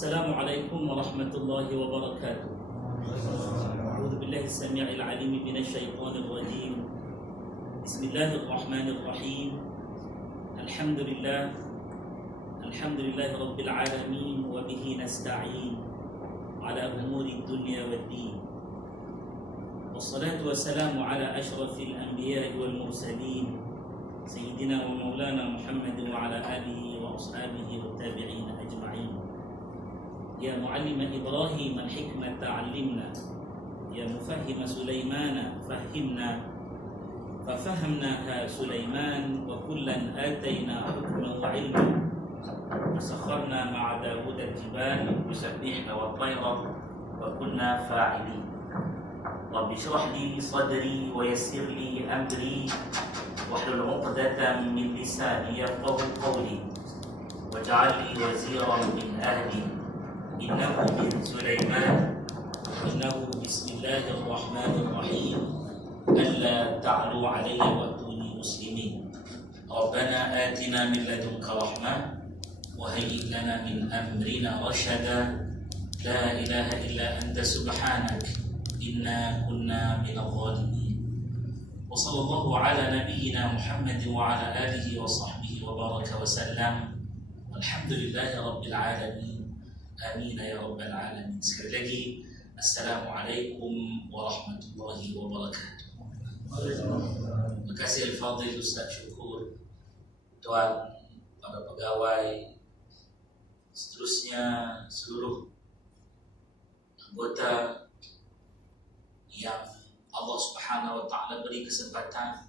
Assalamualaikum warahmatullahi wabarakatuh. A'udzu billahi as-sami'il 'alim minasyaitonir rajim. Bismillahirrahmanirrahim. Alhamdulillah rabbil alamin wa bihi nasta'in ala umuri dunya waddin. Wassalatu wassalamu ala asyrafil anbiya'i wal mursalin sayyidina wa maulana Muhammadin wa ala alihi wa ashabihi wa tabi'in ajma'in. Ya muallima Ibrahim al-hikmata 'allimna, ya mufahhima Sulaimana fahhimna, fafahamnaha Sulaiman wa kullan atayna hukman wa 'ilman, wasakharna ma'a Dawud al-jibal yusabbihna wa tayra wa kunna fa'ilin. Rabbi shrah li sadri wa yassir li amri wahlul 'uqdatam min lisani yafqahu qawli waj'al li waziran min ahli innahu min Sulaiman innahu bismillahirrahmanirrahim alla ta'lu 'alayya wa'tuni muslimin. Rabbana atina min ladunka rahmah wa hayyi' lana min amrina rashada. La ilaha illa anta subhanak inna kunna minadh dhalimin. Wa sallallahu ala nabiyyina Muhammad wa ala alihi wa sahbihi wa baraka wa sallam. Walhamdulillahi rabbil alamin. Amin ya rabbal alamin. Sekali lagi, Assalamualaikum warahmatullahi wabarakatuh. Terima kasih Al-Fadhil Ustaz Syukur, Tuan, para pegawai, seterusnya seluruh anggota yang Allah Subhanahu wa Ta'ala beri kesempatan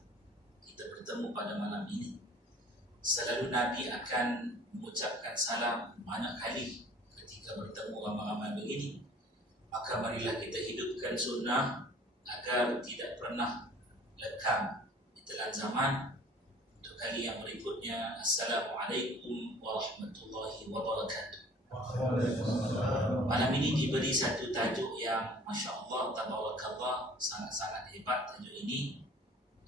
kita bertemu pada malam ini. Selalu Nabi akan mengucapkan salam mana kali ketika bertemu ramai-ramai begini. Maka marilah kita hidupkan sunnah agar tidak pernah lekang di telan zaman. Untuk kali yang berikutnya, Assalamualaikum warahmatullahi wabarakatuh. Malam ini diberi satu tajuk yang Masya Allah, tabarakallah, sangat-sangat hebat tajuk ini.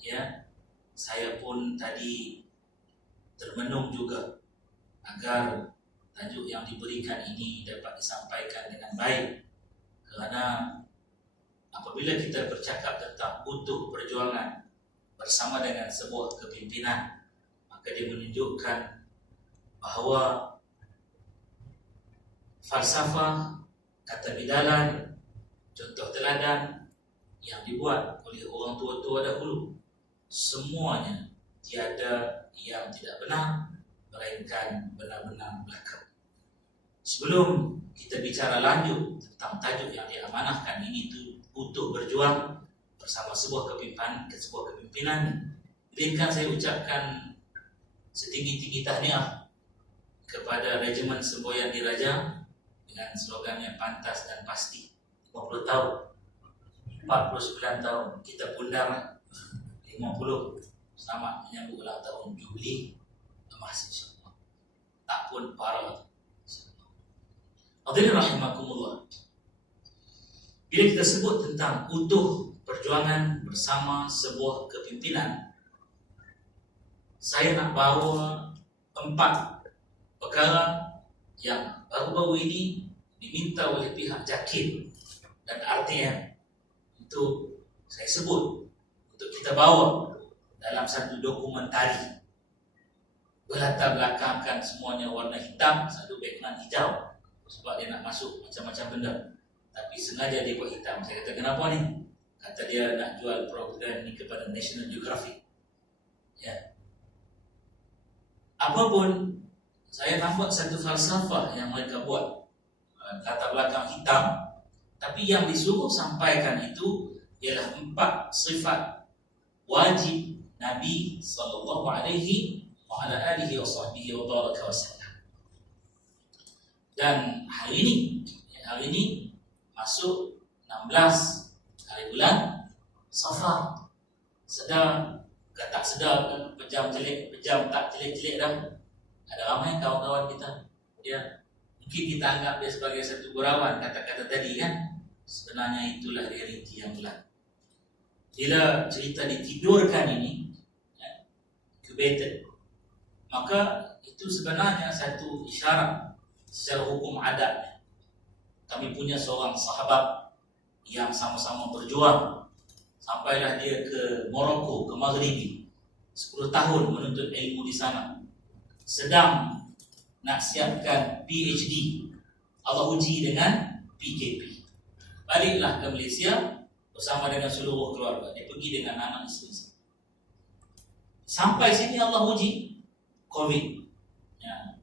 Ya, saya pun tadi termenung juga agar tajuk yang diberikan ini dapat disampaikan dengan baik. Kerana apabila kita bercakap tentang utuh perjuangan bersama dengan sebuah kepimpinan, maka dia menunjukkan bahawa falsafah, kata bidalan, contoh teladan yang dibuat oleh orang tua-tua dahulu, semuanya tiada yang tidak benar, melainkan benar-benar belaka. Sebelum kita bicara lanjut tentang tajuk yang diamanahkan ini, itu utuh berjuang bersama sebuah kepimpinan, izinkan saya ucapkan setinggi-tinggi tahniah kepada Regimen Semboyan Diraja dengan slogan yang pantas dan pasti. 50 tahun, 49 tahun, kita pundar 50. Selamat menyambut ulang tahun Jubili emas insyaAllah. Tak pun parah. Hadirin rahimakumullah. Bila kita sebut tentang utuh perjuangan bersama sebuah kepimpinan, saya nak bawa 4 perkara yang baru-baru ini diminta oleh pihak JAKIM dan RTM untuk saya sebut, untuk kita bawa dalam satu dokumentari. Berlatar belakangkan semuanya warna hitam, satu background hijau, sebab dia nak masuk macam-macam benda. Tapi sengaja dia buat hitam. Saya kata, kenapa ni? Kata dia nak jual program ni kepada National Geographic. Ya. Apapun, saya nampak satu falsafah yang mereka buat, latar belakang hitam. Tapi yang disuruh sampaikan itu ialah 4 sifat wajib Nabi sallallahu alaihi wa ala alihi wa sahbihi wa baraka wasallam. Dan hari ini masuk 16 hari bulan Safar. Sedar ke tak sedar kan, pejam tak celik-celik dah. Ada ramai kawan-kawan kita, ya, mungkin kita anggap dia sebagai satu gurauan kata-kata tadi kan. Sebenarnya itulah realiti yang berlaku. Bila cerita ditidurkan ini, ya, incubated, maka itu sebenarnya satu isyarat secara hukum adat Kami punya seorang sahabat yang sama-sama berjuang sampailah dia ke Morocco, ke Maghribi, 10 tahun menuntut ilmu di sana. Sedang nak siapkan PhD, Allah uji dengan PKP. Baliklah ke Malaysia bersama dengan seluruh keluarga. Dia pergi dengan anak isteri. Sampai sini Allah uji COVID. Ya.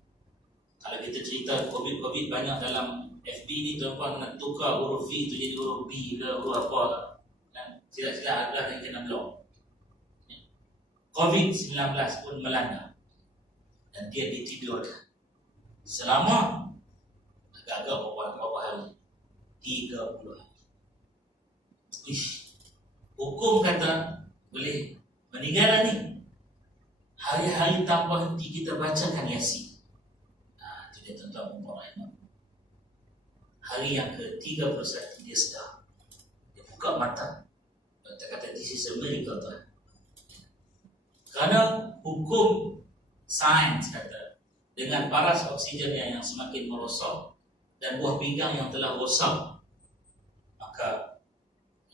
Kalau kita cerita COVID banyak dalam FB ni, tuan-tuan nak tukar huruf V tu jadi huruf B ke huruf apa kan. Sila-sila ada yang kena blok. COVID-19 pun melanda dan dia ditidurkan selama agak-agak beberapa hari, 30 hari. Hukum kata boleh meninggal ni. Hari-hari tanpa henti kita bacakan Yasin. Itu dia tuan-tuan perempuan. Hari yang ke-31 dia sedar. Dia buka mata. Dia kata this is a miracle, tuan. Kerana hukum sains kata, dengan paras oksigennya yang semakin merosot dan buah pinggang yang telah rosak, maka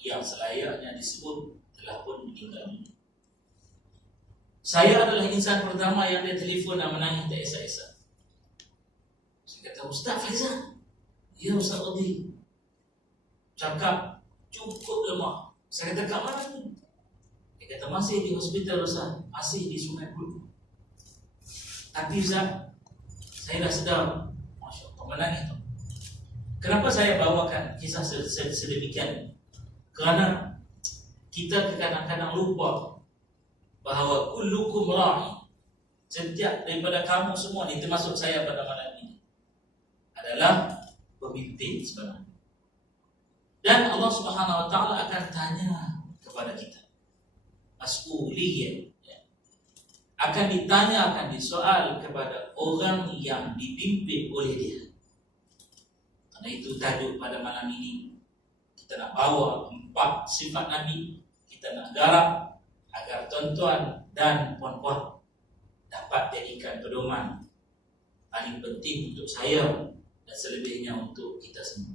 yang selayaknya disebut telah pun meninggal. Saya adalah insan pertama yang dia telefon dan menangis tak esok-esok. Saya kata, Ustaz Faizal. Ya Ustaz Adi. Cakap cukup lemah. Saya kata, kat mana ni? Dia kata, masih di hospital Ustaz. Masih di Sungai Buloh. Tapi Ustaz, saya dah sedar. Masya Allah, menangis tu. Kenapa saya bawakan kisah sedemikian? Kerana kita kadang-kadang lupa bahawa kullukum ra'i, setiap daripada kamu semua ni, termasuk saya pada malam ini, adalah pemimpin sebenarnya. Dan Allah Subhanahu wa taala akan tanya kepada kita. Mas'uliyah, ya. Akan ditanya, akan disoal kepada orang yang dipimpin oleh dia. Karena itu tajuk pada malam ini, kita nak bawa 4 sifat Nabi, kita nak garap agar tuan-tuan dan puan-puan dapat jadikan pedoman paling penting untuk saya dan selebihnya untuk kita semua.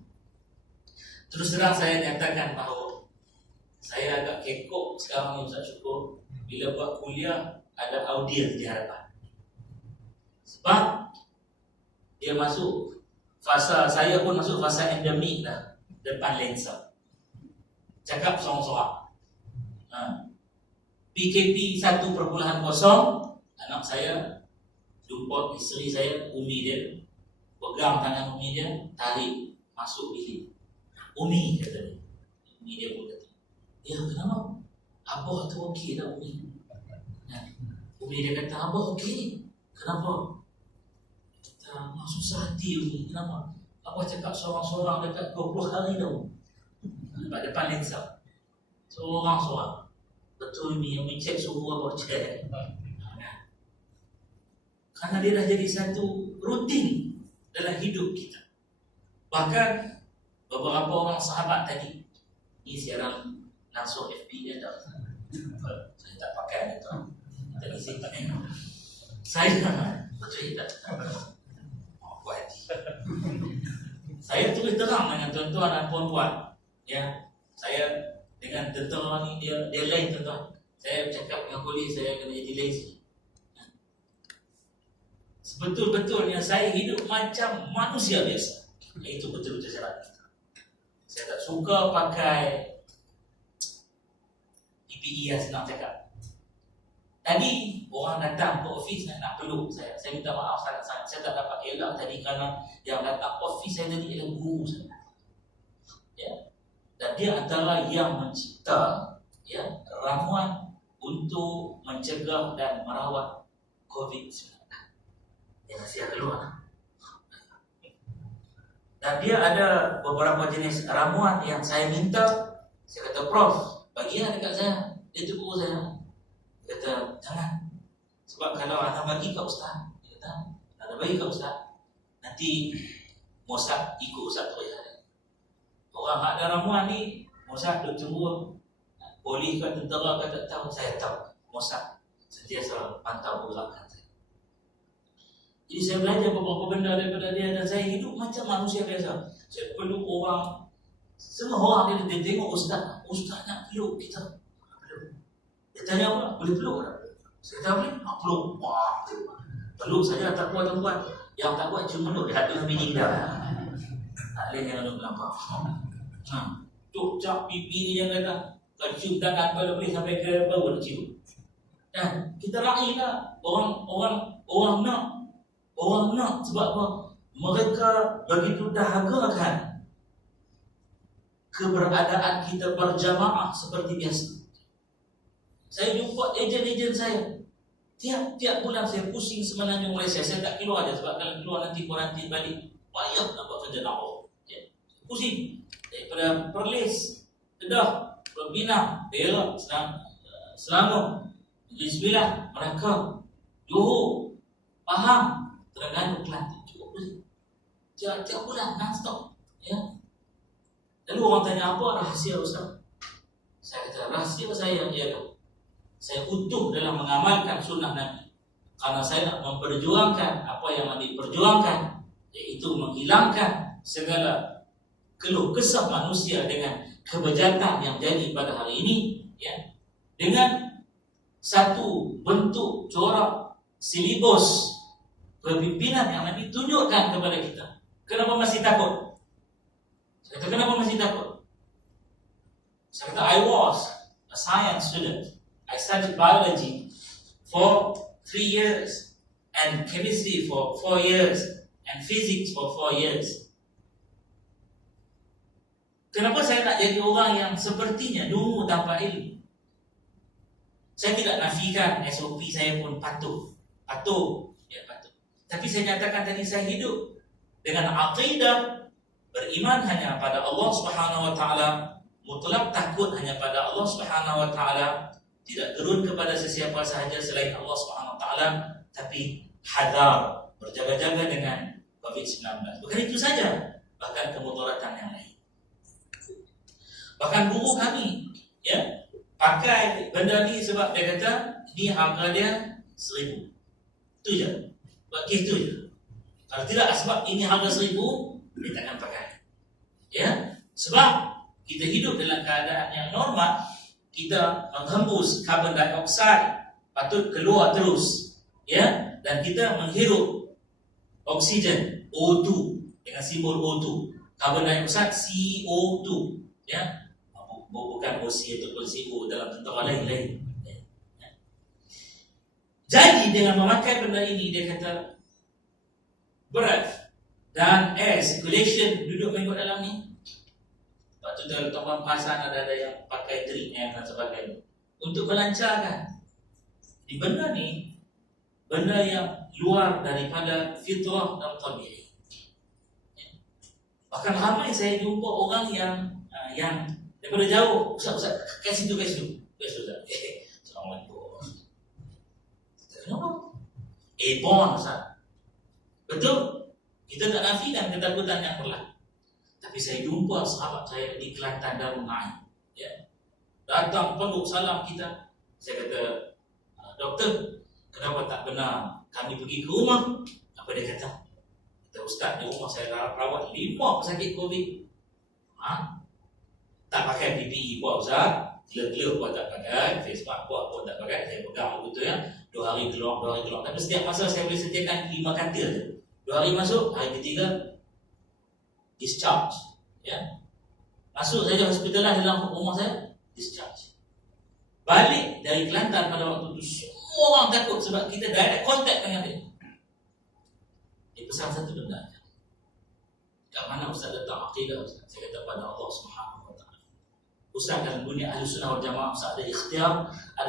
Terus terang saya nyatakan bahawa saya agak kekok sekarang ni Ustaz Syukur bila buat kuliah ada audiens di hadapan. Sebab dia masuk fasa, saya pun masuk fasa endemik dah depan lensa. Cakap sorang-sorang. PKP 1.0, anak saya jumpa isteri saya, Umi dia, pegang tangan Umi dia, tarik masuk bilik. Umi kata dia. Umi dia pun kata, ya kenapa? Abah tu okey tak Umi? Umi dia kata, Abah okey. Kenapa? Kata, susah hati Umi. Kenapa? Abah cakap sorang-sorang dekat 20 hari dah. Depan lensa. Sorang-sorang. Betul ni, yang cek suruh apa cek. Karena dia dah jadi satu rutin dalam hidup kita. Bahkan beberapa orang sahabat tadi, ini siaran langsung FB dia dah. Saya tak pakai itu. Tadi saya tak tengok. Saya betul tak. Buat. Saya tulis terang dengan tuan-tuan dan puan-puan. Ya, saya dengan tentera ni dia lain tuan-tuan. Saya cakap dengan polis saya kena jadi lazy. Sebetul-betulnya saya hidup macam manusia biasa. Itu betul-betul syarat kita. Saya tak suka pakai PPE yang senang cakap. Tadi orang datang ke ofis nak peluk saya. Saya minta maaf sangat-sangat. Saya tak dapat elak tadi kerana yang datang ke ofis saya tadi adalah guru saya. Ya. Dan dia antara yang mencipta ramuan untuk mencegah dan merawat COVID-19. Dia nasihat keluar. Dan dia ada beberapa jenis ramuan yang saya minta. Saya kata, Prof, bagilah dekat saya. Dia tegur saya. Dia kata, jangan. Sebab kalau anda bagi kat Ustaz, dia kata, anda bagi kat Ustaz, nanti Mossad ikut Ustaz terus. Orang ada ramuan ni, Mossad duk tunggu. Polis ke tentera ke tak tahu, saya tahu. Mossad sentiasa pantau gerakan saya. Jadi saya belajar beberapa benda daripada dia dan saya hidup macam manusia biasa. Saya peluk orang, semua orang dia tengok ustaz nak peluk kita. Dia tanya apa? Boleh peluk tak? Saya kata boleh. Nak peluk. Wah, peluk saja tak kuat tuan. Yang tak kuat cuma meluk di hati bini dah. Tak boleh yang meluk nampak. Tuk cap pipi ni yang kata kalau cium tangan kalau boleh sampai ke bawah nak cium. Kita raih lah. Orang nak sebab apa? Mereka begitu dahagakan keberadaan kita berjamaah seperti biasa. Saya jumpa ejen-ejen saya. Tiap bulan saya pusing Semenanjung Malaysia. Saya tak keluar je sebab kalau keluar nanti kuarantin balik. Payah nak buat kerja dakwah. Pusing. Daripada Perlis, Kedah, Pembina, Perak, Selangor, Negeri Sembilan, Melaka, Johor, Pahang, Terengganu, Kelantan. Cukup pusing. Tiap bulan non-stop. Ya. Lalu orang tanya apa rahsia Ustaz? Saya kata rahsia saya ialah saya utuh dalam mengamalkan sunnah Nabi. Karena saya nak memperjuangkan apa yang Nabi perjuangkan, iaitu menghilangkan segala keluh kesah manusia dengan kebejatan yang jadi pada hari ini, ya, dengan satu bentuk corak silibus kepimpinan yang Nabi tunjukkan kepada kita. Kenapa masih takut? Saya kata kenapa masih takut? Saya kata I was a science student. I studied biology for 3 years and chemistry for 4 years and physics for 4 years. Kenapa saya nak jadi orang yang sepertinya dungu tanpa ilmu? Saya tidak nafikan SOP saya pun patuh. Ya patuh. Tapi saya nyatakan tadi saya hidup dengan aqidah beriman hanya pada Allah Subhanahu wa taala, mutlak takut hanya pada Allah Subhanahu wa taala, tidak turun kepada sesiapa sahaja selain Allah Subhanahu wa taala, tapi hadar, berjaga-jaga dengan COVID-19. Bukan itu saja, bahkan kemudaratan yang lain. Bahkan guru kami, ya, pakai benda ni sebab dia kata ni harga dia 1,000. Itu je. Buat kes tu je. Kalau tidak sebab ini harga 1,000, dia takkan pakai. Ya, sebab kita hidup dalam keadaan yang normal, kita menghembus karbon dioksida patut keluar terus, ya, dan kita menghirup oksigen O2 dengan simbol O2, karbon dioksida CO2, ya, bukan OC ataupun CO dalam tentara lain. Jadi dengan memakai benda ini, dia kata breath dan air circulation duduk mengikut dalam ni. Lepas tu kalau tuan perasan ada yang pakai drink air dan sebagainya untuk melancarkan. Di benda ni, benda yang luar daripada fitrah dan tabi'i. Bahkan ramai saya jumpa orang yang daripada jauh, Ustaz, kasih tu. Assalamualaikum. Kenapa? Born, Ustaz. Betul. Kita tak nafikan ketakutan yang berlaku. Tapi saya jumpa sahabat saya di Kelantan Darul Naim, ya, datang peluk salam kita. Saya kata, doktor, kenapa tak benar kami pergi ke rumah? Apa dia kata? Kata Ustaz, di rumah saya rawat 5 pesakit COVID. Tak pakai PPE buat Ustaz, glove buat tak pakai, face mask buat tak pakai. Saya pegang begitu, ya, 2 hari keluar. Tapi setiap masa saya boleh sediakan 5 katil je. 2 hari masuk, hari ketiga discharge, ya. Masuk saja hospital lah dalam rumah saya, discharge. Balik dari Kelantan pada waktu itu, semua orang takut sebab kita direct contact dengan dia. Dia pesan satu benda. Kat mana Ustaz letak akidah Ustaz? Saya kata pada Allah Subhanahu wa taala. Ustaz dalam dunia Ahlussunnah wal Jamaah, Ustaz ada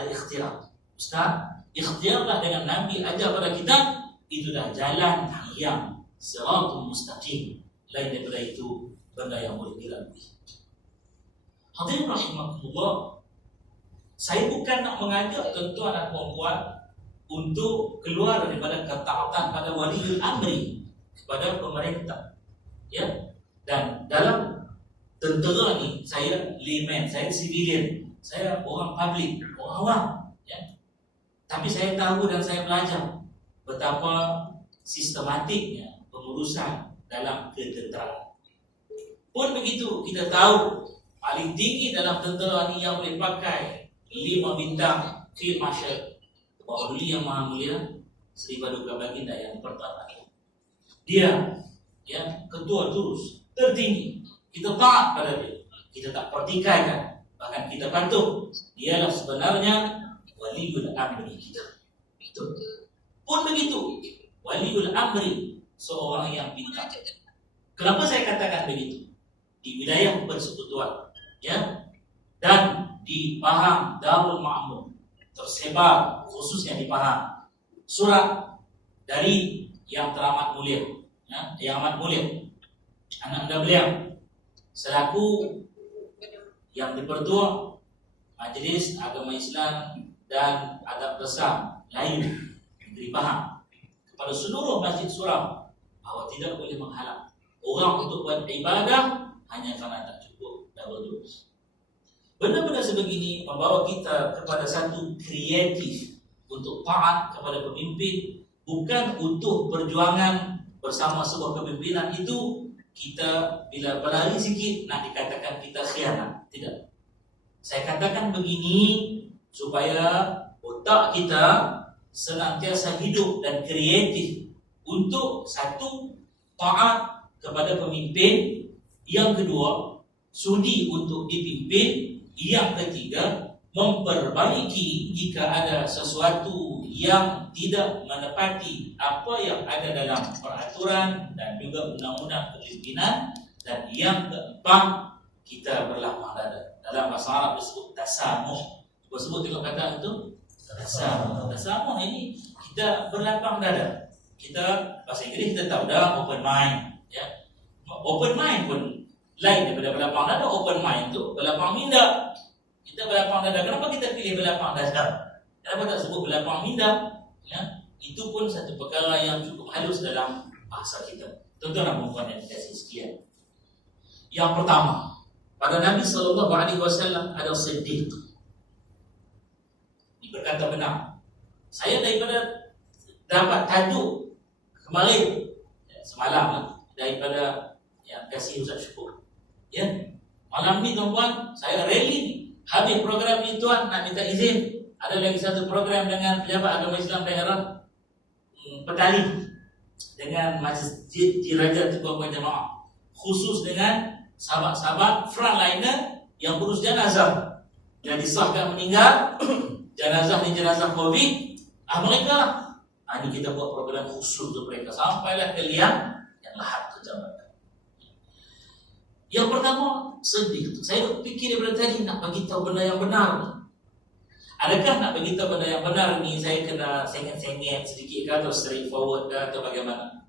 ikhtiar. Ustaz, ikhtiarlah dengan Nabi ajar pada kita, itu dah jalan yang siratul mustaqim. Lain daripada itu benda yang boleh dilalui. Hadirin rahimakumullah, saya bukan nak mengajak tuan-tuan dan puan-puan untuk keluar daripada ketaatan pada waliul amri, kepada pemerintah, ya. Dan dalam tentera ni, saya layman, saya civilian, saya orang public, orang awam, ya. Tapi saya tahu dan saya belajar betapa sistematiknya pengurusan dalam ketenteraan. Pun begitu, kita tahu paling tinggi dalam tentera ni yang boleh pakai 5 bintang Field Marshal Bawah Duli Yang Maha Mulia Sri Paduka Baginda yang pertama. Dia ketua terus tertinggi. Kita taat pada dia, kita tak pertikaikan, bahkan kita patuh. Dialah sebenarnya waliul amri kita. Itu. Pun begitu, waliul amri seorang yang pintar. Kenapa saya katakan begitu? Di wilayah persekutuan, dan di Pahang Darul Ma'mun tersebar, khususnya di Pahang, surat dari Yang Teramat Mulia, Yang Amat Mulia, anak beliau, selaku yang dipertua Majlis Agama Islam dan Adab Besar lain negeri Pahang, kepada seluruh masjid surau bahawa tidak boleh menghalang orang untuk beribadah hanya kerana tak cukup double dose. Benda-benda sebegini membawa kita kepada satu kreatif untuk taat kepada pemimpin, bukan untuk perjuangan bersama sebuah kepimpinan itu. Kita bila berlari sikit nak dikatakan kita khianat. Tidak. Saya katakan begini supaya otak kita senantiasa hidup dan kreatif untuk satu, taat kepada pemimpin. Yang kedua, sudi untuk dipimpin. Yang ketiga, memperbaiki jika ada sesuatu yang tidak menepati apa yang ada dalam peraturan dan juga undang-undang kepimpinan. Dan yang keempat, kita berlapang dada. Dalam bahasa Arab disebut tasamuh. Cuba sebut tengok kata itu. Tasamuh. Tasamuh ini kita berlapang dada. Kita bahasa Inggeris kita tahu dah, open mind. Open mind pun lain daripada berlapang dada. Open mind tu berlapang minda. Kita berlapang dada. Kenapa kita pilih berlapang dada? Kenapa tak sebut berlapang minda? Itu pun satu perkara yang cukup halus dalam bahasa kita. Tuan-tuan dan puan-puan yang dikasihi sekalian, yang pertama, pada Nabi SAW ada siddiq. Ini berkata benar. Saya daripada dapat tajuk kemarin, semalam, daripada yang kasih Ustaz Syukur. Malam ni tuan-puan, saya rally habis program ni tuan, nak minta izin. Ada lagi satu program dengan pejabat agama Islam daerah Petali dengan Masjid Diraja Tuan Jemaah, khusus dengan sahabat-sahabat frontliner yang urus jenazah yang disahkan meninggal, jenazah ni jenazah COVID. Mereka ini kita buat program khusus untuk mereka sampailah ke liang yang lahat kejabatan. Yang pertama, sedih. Saya fikir daripada tadi nak bagi tahu benda yang benar. Adakah nak bagi tahu benda yang benar ni saya kena sengit-sengit sedikit ke atau straight forward ke atau bagaimana?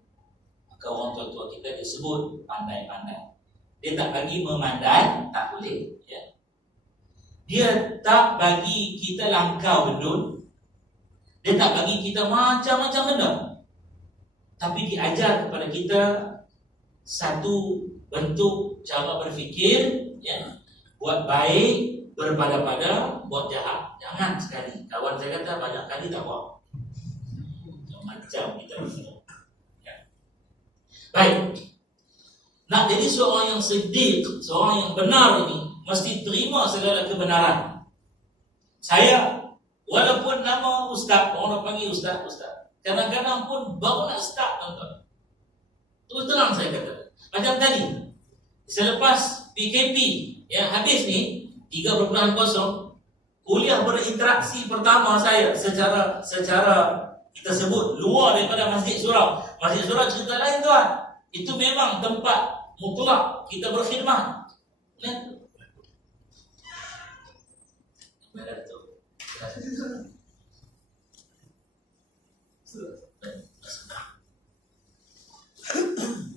Maka orang tua-tua kita disebut pandai-pandai. Dia tak bagi memandai, tak boleh. Dia tak bagi kita langkau bendun. Dia tak bagi kita macam-macam benda. Tapi diajar kepada kita satu bentuk cara berfikir, buat baik, berpada-pada, buat jahat jangan sekali. Kawan saya kata banyak kali tak buat. Macam kita semua. Baik. Nak jadi seorang yang siddiq, seorang yang benar ini, mesti terima segala kebenaran. Saya, walaupun nama ustaz, orang panggil ustaz, kadang-kadang pun baru nak start tuan-tuan. Terus terang saya kata. Macam tadi, selepas PKP yang habis ni 3.0, kuliah berinteraksi pertama saya secara kita sebut luar daripada masjid surau. Masjid surau cerita lain tuan. Itu memang tempat mutlak kita berkhidmat.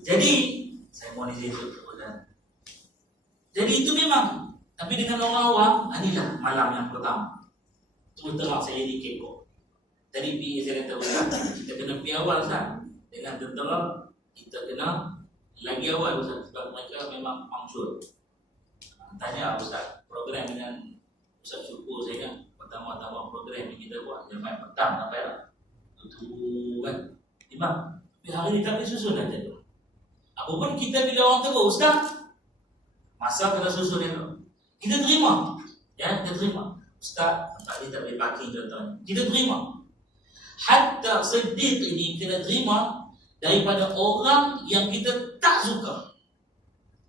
Jadi saya mau izin kepada. Jadi itu memang. Tapi dengan orang awam, inilah malam yang pertama. Terus terang saya di kekok. Tadi pergi saya kata, kita kena pergi awal kan. Dengan tentera, kita kena lagi awal Ustaz. Sebab mereka memang punctual. Tanya Ustaz, program dengan Ustaz Syukur saya kan. Pertama-tama program yang kita buat, jam 4 petang sampai lah. Itu kan. Imam, Tapi hari ni tak boleh susun dah tu. Apapun kita bila orang tegur, Ustaz, masa kena susun dia tu. Kita terima. Ya, kita terima. Ustaz, tempat ni tak boleh parking contohnya. Kita terima. Hatta Siddiq ini kita terima daripada orang yang kita tak suka.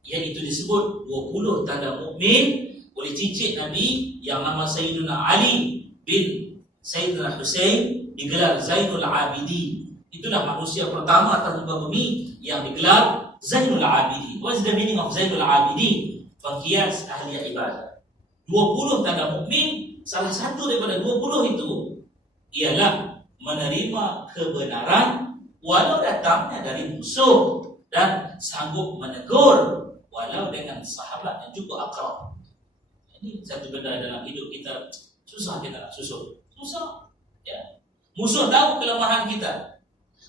Iaitu disebut 20 tanda mukmin oleh cicit Nabi yang nama Sayyidina Ali bin Sayyidina Husain, digelar Zainul Abidin. Itulah manusia pertama atas muka bumi yang digelar Zainul Abidin. What is the meaning of Zainul Abidin? Pengkias ahli ibadah. 20 tanda mukmin, salah satu daripada 20 itu ialah menerima kebenaran walau datangnya dari musuh dan sanggup menegur walau dengan sahabat yang cukup akrab. Ini satu benda dalam hidup kita susah kita nak susun. Susah. Ya. Musuh tahu kelemahan kita.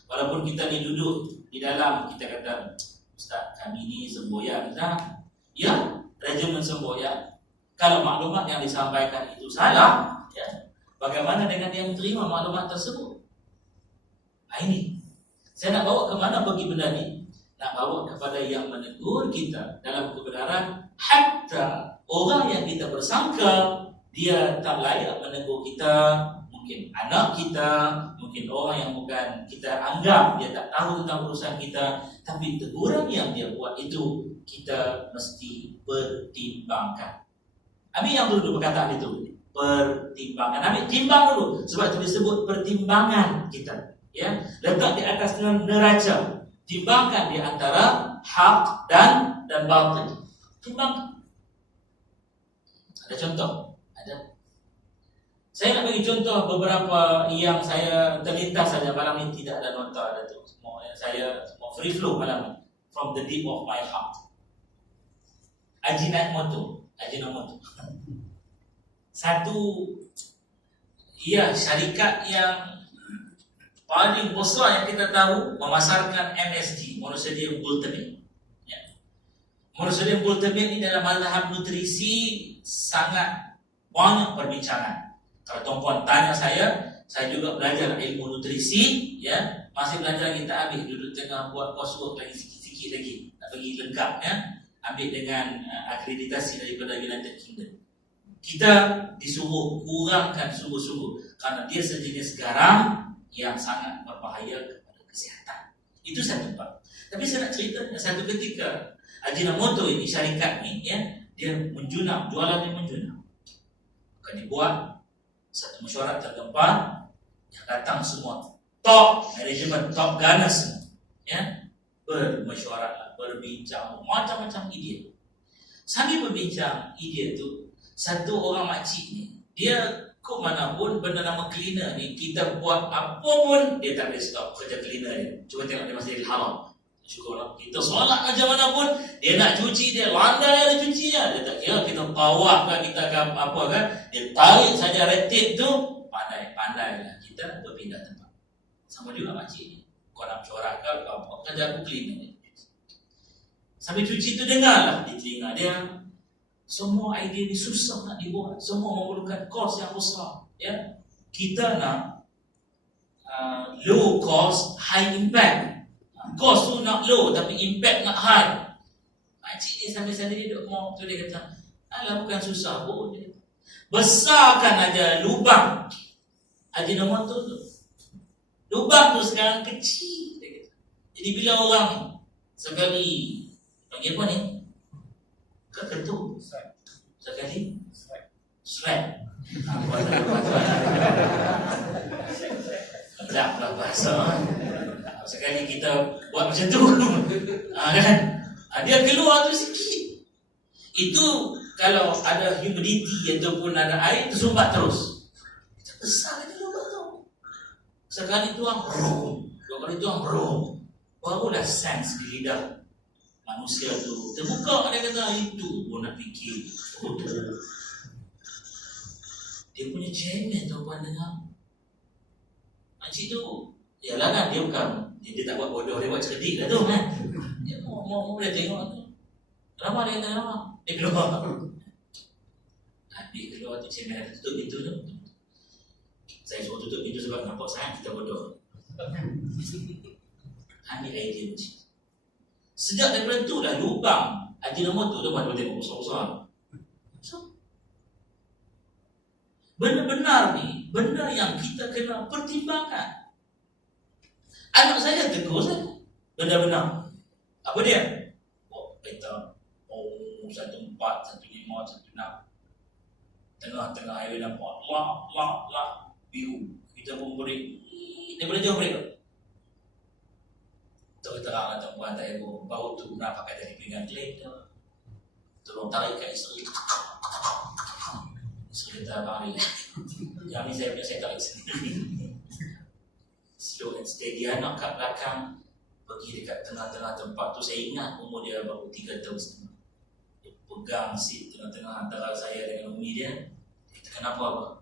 Walaupun kita ni duduk di dalam, kita kata, Ustaz, kami ni semboyan. Ya, regimen semboyan. Kalau maklumat yang disampaikan itu salah, ya, bagaimana dengan yang menerima maklumat tersebut? Nah, ini saya nak bawa ke mana bagi benda ni? Nak bawa kepada yang menegur kita dalam kebenaran, hatta orang yang kita bersangka dia tak layak menegur kita, mungkin anak kita, mungkin orang yang bukan kita anggap dia tak tahu tentang urusan kita, tapi teguran yang dia buat itu kita mesti pertimbangkan. Ambil yang dulu perkataan itu, pertimbangan. Ambil timbang dulu, sebab itu disebut pertimbangan kita. Ya, letak di atas neraca. Timbangkan di antara hak dan batil. Timbang. Ada contoh? Ada. Saya nak bagi contoh beberapa yang saya terlintas saja malam ini, tidak ada nota ada tu. Semua saya semua free flow malam ini from the deep of my heart. Ajinomoto. Satu syarikat yang paling besar yang kita tahu memasarkan MSG, monosodium glutamate. Ya. Monosodium glutamate ini dalam mazhab nutrisi sangat banyak perbincangan. Kalau tuan-puan tanya saya juga belajar ilmu nutrisi, ya, masih belajar kita ambil duduk tengah buat coursework lagi sikit-sikit lagi, nak bagi lengkap, ya, ambil dengan akreditasi daripada United Kingdom. Kita disuruh kurangkan sungguh-sungguh karena dia sejenis garam yang sangat berbahaya kepada kesihatan. Itu satu part. Tapi saya nak cerita satu ketika Ajinomoto ini, syarikat ni, ya, dia menjunam, jualannya menjunam. Maka dibuat satu mesyuarat tergempar yang datang semua top management, top gunners semua, ya, bermesyuarat, berbincang macam-macam ide. Sambil berbincang ide itu, satu orang makcik ni, dia ke manapun benda nama cleaner ni, kita buat apa pun dia tak boleh stop kerja cleaner dia. Cuba tengok dia masih Haram. Syukurlah. Kita solat macam mana pun, dia nak cuci, dia landai ada cucinya. Dia tak kira kita tawaf kan, kita apa kan, dia tarik saja red tape tu, pandai lah kita berpindah tempat. Sama juga makcik ni. Kau nak corak ke apa, kerja aku cleaner ni. Sambil cuci tu dengarlah di telinga dia, semua idea ni susah nak dibuat, semua memerlukan kos yang besar, ya. Kita nak low cost, high impact. Kos tu nak low tapi impact nak high. Makcik ni sambil-sambil dia duduk mau tu, dia kata, alah bukan susah pun, dia kata, besarkan aja lubang Ajinomoto tu. Lubang tu sekarang kecil, dia kata. Jadi bila orang sekali panggil apa ni? Keketuk sekali strike. Apa tak bahasa. Sekali kita buat macam tu, kan? Dia keluar tu sikit. Itu kalau ada humidity ataupun ada air tersumbat terus. Besar dia lubang tu. Sekali tuang brum, dua kali tuang brum, barulah sense di lidah manusia tu terbuka. Dia kata itu pun nak fikir betul. Dia punya cemen tu puan dengar. Makcik tu, yalah kan, dia bukan, dia tak buat bodoh, dia buat cerdik lah tu kan. Dia mau dia tengok tu. Kenapa dia kata kenapa? Dia keluar. Habis keluar tu cemen ada tutup pintu tu. Saya suruh tutup pintu sebab nampak sangat kita bodoh. Ambil idea macam tu. Sejak daripada tu dah lubang Ajinomoto tu boleh tengok besar-besar. So, benar-benar ni benda yang kita kena pertimbangkan. Anak saya tegur saya, benar-benar. Apa dia? Oh, kereta 14, 15, 16. Tengah-tengah highway nampak lah biru. Kita pun beri daripada jauh mereka. Terang-terang tuan-tuan tak ego. Baru tu nak pakai dari pinggan keleta. Tolong tarik kat isteri. Isteri kata abang ni. Yang ni saya punya, saya tarik sendiri. Slow and steady. Anak kat belakang pergi dekat tengah-tengah tempat tu. Saya ingat umur dia baru 3 tahun setengah. Dia pegang seat tengah-tengah antara saya dengan umi dia. Dia kata kenapa apa?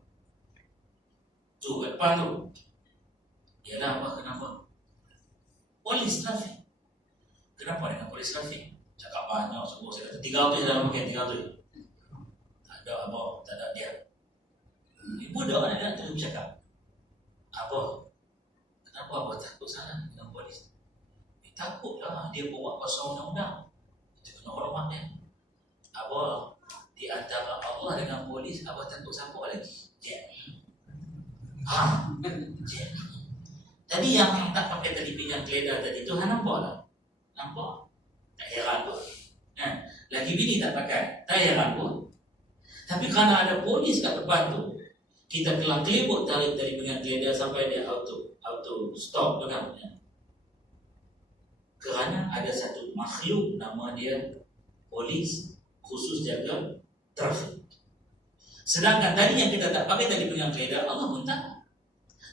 Tu kat depan tu. Yalah apa kenapa? Polis trafik. Kenapa dengan polis trafik? Cakap banyak semua. Saya kata 300 dalam pakai 300. Tak ada apa, tak ada dia. Ibu dah ada tu cakap. Apa? Kenapa abah takut sangat dengan polis? Takutlah dia bawa pasal undang-undang. Itu kena hormat dia. Abah di antara Allah dengan polis, abah takut siapa lagi? Dia. Dia. Tadi yang tak pakai tali pinggang keleda tadi tu, nampak tak? Nampak? Tak heran pun. Lagi bini tak pakai, tak heran pun. Tapi kerana ada polis kat depan tu, kita kelang kelibut tarik tali pinggang keleda sampai dia auto stop tu kan. Kerana ada satu makhluk nama dia polis khusus jaga trafik. Sedangkan tadi yang kita tak pakai tali pinggang keleda, Allah pun tak.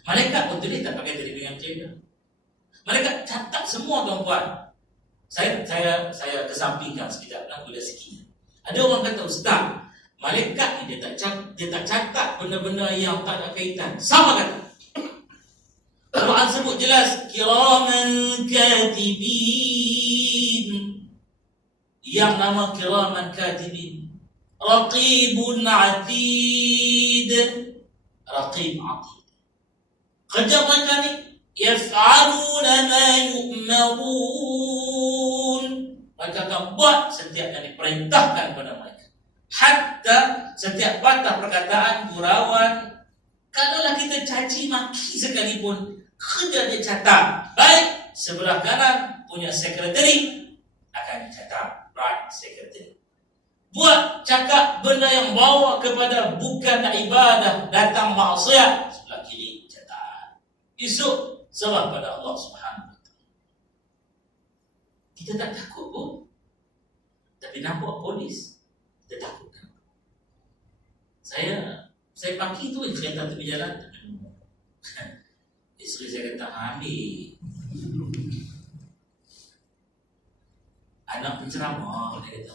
Malaikat pun tulis tak pakai tali pinggang keleda. Malaikat catat semua tuan-tuan. Saya kesampingkan sekejap nak gula sikit. Ada orang kata ustaz, malaikat ni dia tak catat benda-benda yang tak ada kaitan. Sama kata. Quran sebut jelas kiraman katibin. Yang nama kiraman katibin. Raqibun atid. Raqib atid. Kerja mereka ni yaf'aluna ma yu'marun. Mereka akan buat setiap yang diperintahkan kepada mereka. Hatta setiap patah perkataan, gurauan, kalaulah kita caci maki sekalipun, kerja dia catat. Baik, sebelah kanan punya sekretari akan catat. Right, sekretari. Buat cakap benda yang bawa kepada bukan ibadah, datang maksiat, sebelah kiri. Esok serah pada Allah Subhanahu Wa Taala. Kita tak takut pun. Tapi nampak polis, kita takut kan? Saya pagi tu kereta tepi jalan. Isteri saya kata ambil. Anak penceramah dia kata.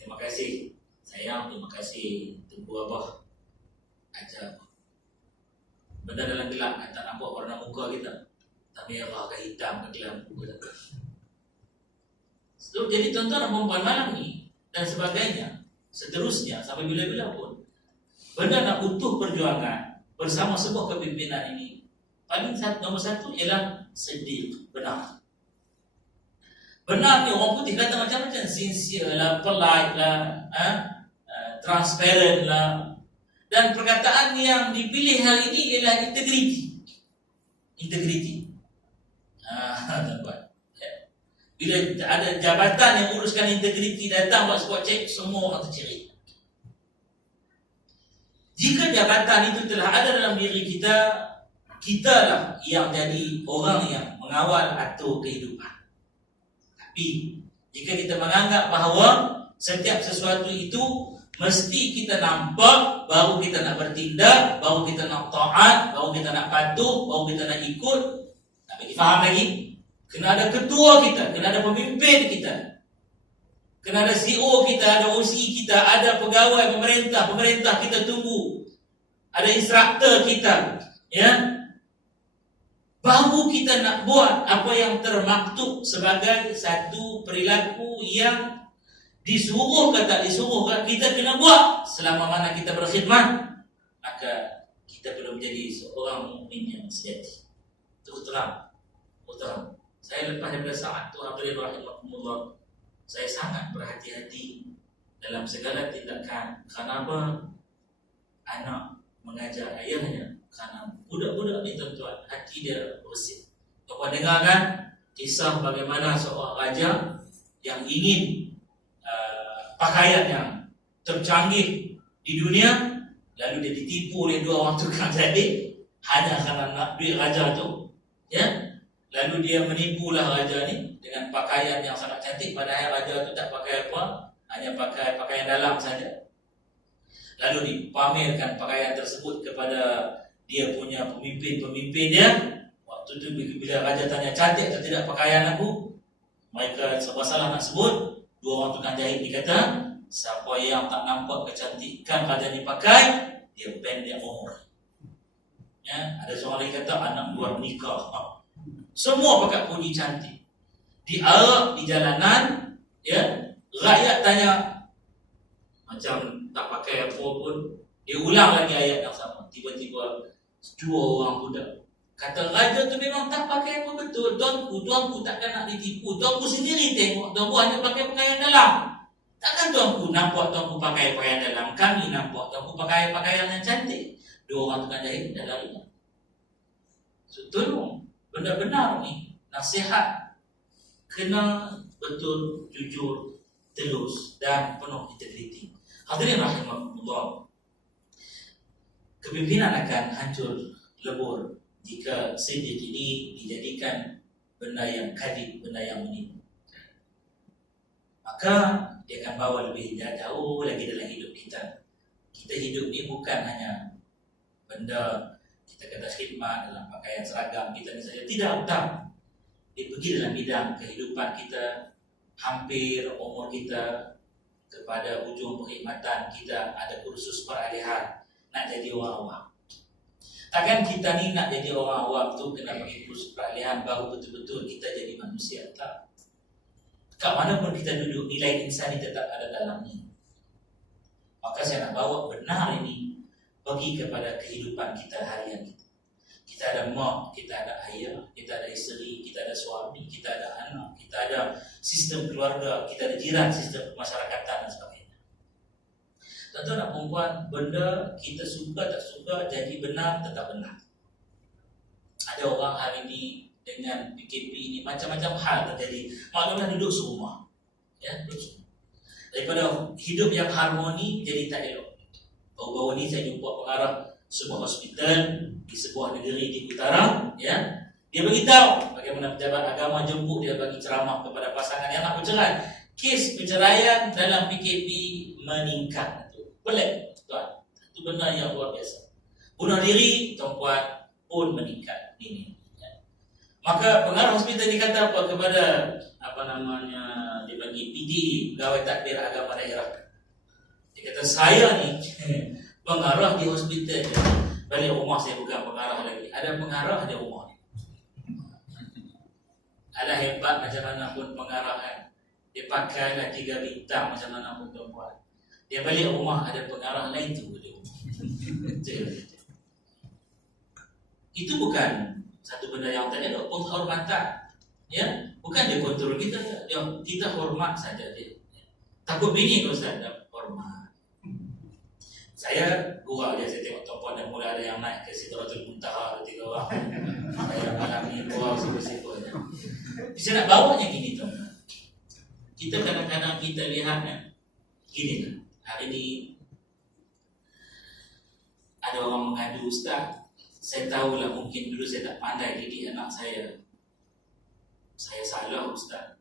Terima kasih. Sayang, terima kasih. Tunggu abah ajar. Benda dalam gelap tak nampak warna muka kita. Tak merah ke hitam ke gelap muka kita. So, jadi tuan-tuan dan perempuan malam ni dan sebagainya, seterusnya sampai bila-bila pun, benda nak utuh perjuangan bersama sebuah kepimpinan ini, paling nombor satu ialah siddiq, benar. Benar ni orang putih kata macam-macam, sincere lah, polite lah, transparent lah. Dan perkataan yang dipilih hari ini ialah integriti. Integriti. Tuan-tuan. Bila ada jabatan yang uruskan integriti datang buat spot check, semua orang terciri. Jika jabatan itu telah ada dalam diri kita, kita lah yang jadi orang yang mengawal atur kehidupan. Tapi jika kita menganggap bahawa setiap sesuatu itu mesti kita nampak, baru kita nak bertindak, baru kita nak taat, baru kita nak patuh, baru kita nak ikut. Tak bagi faham lagi. Kena ada ketua kita, kena ada pemimpin kita, kena ada CEO kita, ada OC kita, ada pegawai pemerintah kita tunggu, ada instruktur kita, ya. Baru kita nak buat apa yang termaktub sebagai satu perilaku yang disuruh ke tak disuruh ke, kita kena buat selama mana kita berkhidmat, maka kita belum menjadi seorang mukmin yang sejati. Terus terang, Putra, saya lepas daripada saat tu hadirin rahimahumullah, saya sangat berhati-hati dalam segala tindakan. Kenapa? Anak mengajar ayahnya. Kerana budak-budak ni tuan-tuan, hati dia bersih. Tuan dengar kan kisah bagaimana seorang raja yang ingin pakaian yang tercanggih di dunia, lalu dia ditipu oleh dua orang tukang jahit hanya kerana nak duit raja tu, ya. Lalu dia menipulah raja ni dengan pakaian yang sangat cantik, padahal raja tu tak pakai apa, hanya pakai pakaian dalam saja. Lalu dipamerkan pakaian tersebut kepada dia punya pemimpin-pemimpin dia. Waktu tu bila raja tanya cantik atau tidak pakaian aku, mereka serba salah nak sebut. Dua orang tukang jahit ni kata, siapa yang tak nampak kecantikan raja ni pakai, dia pendek umur. Ya, ada seorang lagi kata anak luar nikah. Semua pakai puji cantik. Di Arab, di jalanan, ya, rakyat tanya macam tak pakai apa pun, dia ulang lagi ayat yang sama. Tiba-tiba dua orang budak kata, raja tu memang tak pakai apa betul. Tuanku takkan nak ditipu. Tuanku sendiri tengok, tuanku hanya pakai pakaian dalam. Takkan tuanku nampak tuanku pakai pakaian dalam. Kami nampak tuanku pakai pakaian yang cantik. Dua orang tukang jahit dah lari. So, tolong, benar-benar ni nasihat kena betul, jujur, telus dan penuh integriti. Hadirin rahimahullah, kepimpinan akan hancur lebur jika siddiq ini dijadikan benda yang kadib, benda yang menipu. Maka dia akan bawa lebih jauh lagi dalam hidup kita. Kita hidup ni bukan hanya benda kita kata khidmat dalam pakaian seragam kita ni saja. Tidak, tak. Dia pergi dalam bidang kehidupan kita, hampir umur kita kepada ujung perkhidmatan kita ada kursus peralihan nak jadi orang awam. Takkan kita ni nak jadi orang awam tu kena pergi kursus peralihan baru betul-betul kita jadi manusia. Tak. Kat mana pun kita duduk, nilai insan ni tetap ada dalamnya. Maka saya nak bawa benar ini bagi kepada kehidupan kita harian kita. Kita ada mak, kita ada ayah, kita ada isteri, kita ada suami, kita ada anak, kita ada sistem keluarga, kita ada jiran, sistem masyarakatan dan sebagainya. Tuan-tuan dan perempuan, benda kita suka tak suka jadi benar tetap benar. Ada orang hari ini dengan PKP ini macam-macam hal terjadi. Maklumlah duduk serumah, ya, duduk serumah. Daripada hidup yang harmoni jadi tak elok. Baru-baru ni saya jumpa pengarah sebuah hospital di sebuah negeri di utara, ya. Dia beritahu bagaimana pejabat agama jemput dia bagi ceramah kepada pasangan yang nak bercerai. Kes perceraian dalam PKP meningkat. Pelik, tuan. Itu benda yang luar biasa. Bunuh diri tuan-puan pun meningkat. Ini. Ya. Maka pengarah hospital dikata apa kepada dia bagi PD, pegawai takbir agama daerah. Dia kata, saya ni pengarah di hospital. Balik rumah saya bukan pengarah lagi. Ada pengarah, ada rumah. Ada hebat macam mana pun pengarah kan. Dia pakailah 3 bintang macam mana pun tuan-puan. Dia balik rumah ada pengarah lain tu. Itu bukan satu benda yang tak elok, penghormatan. Ya, bukan dia kontrol kita, kita hormat saja dia. Takut bini kalau Ustaz dah hormat. Saya gurau je, saya tengok tuan-puan dah mulai ada yang naik ke Sidratul Muntaha 3 orang. Saya malam ni gurau siapa-siapa. Saya nak bawanya gini tuan. Kita kadang-kadang kita lihat gini lah. Hari ini ada orang mengadu, Ustaz, saya tahulah mungkin dulu saya tak pandai didik anak saya. Saya salah Ustaz.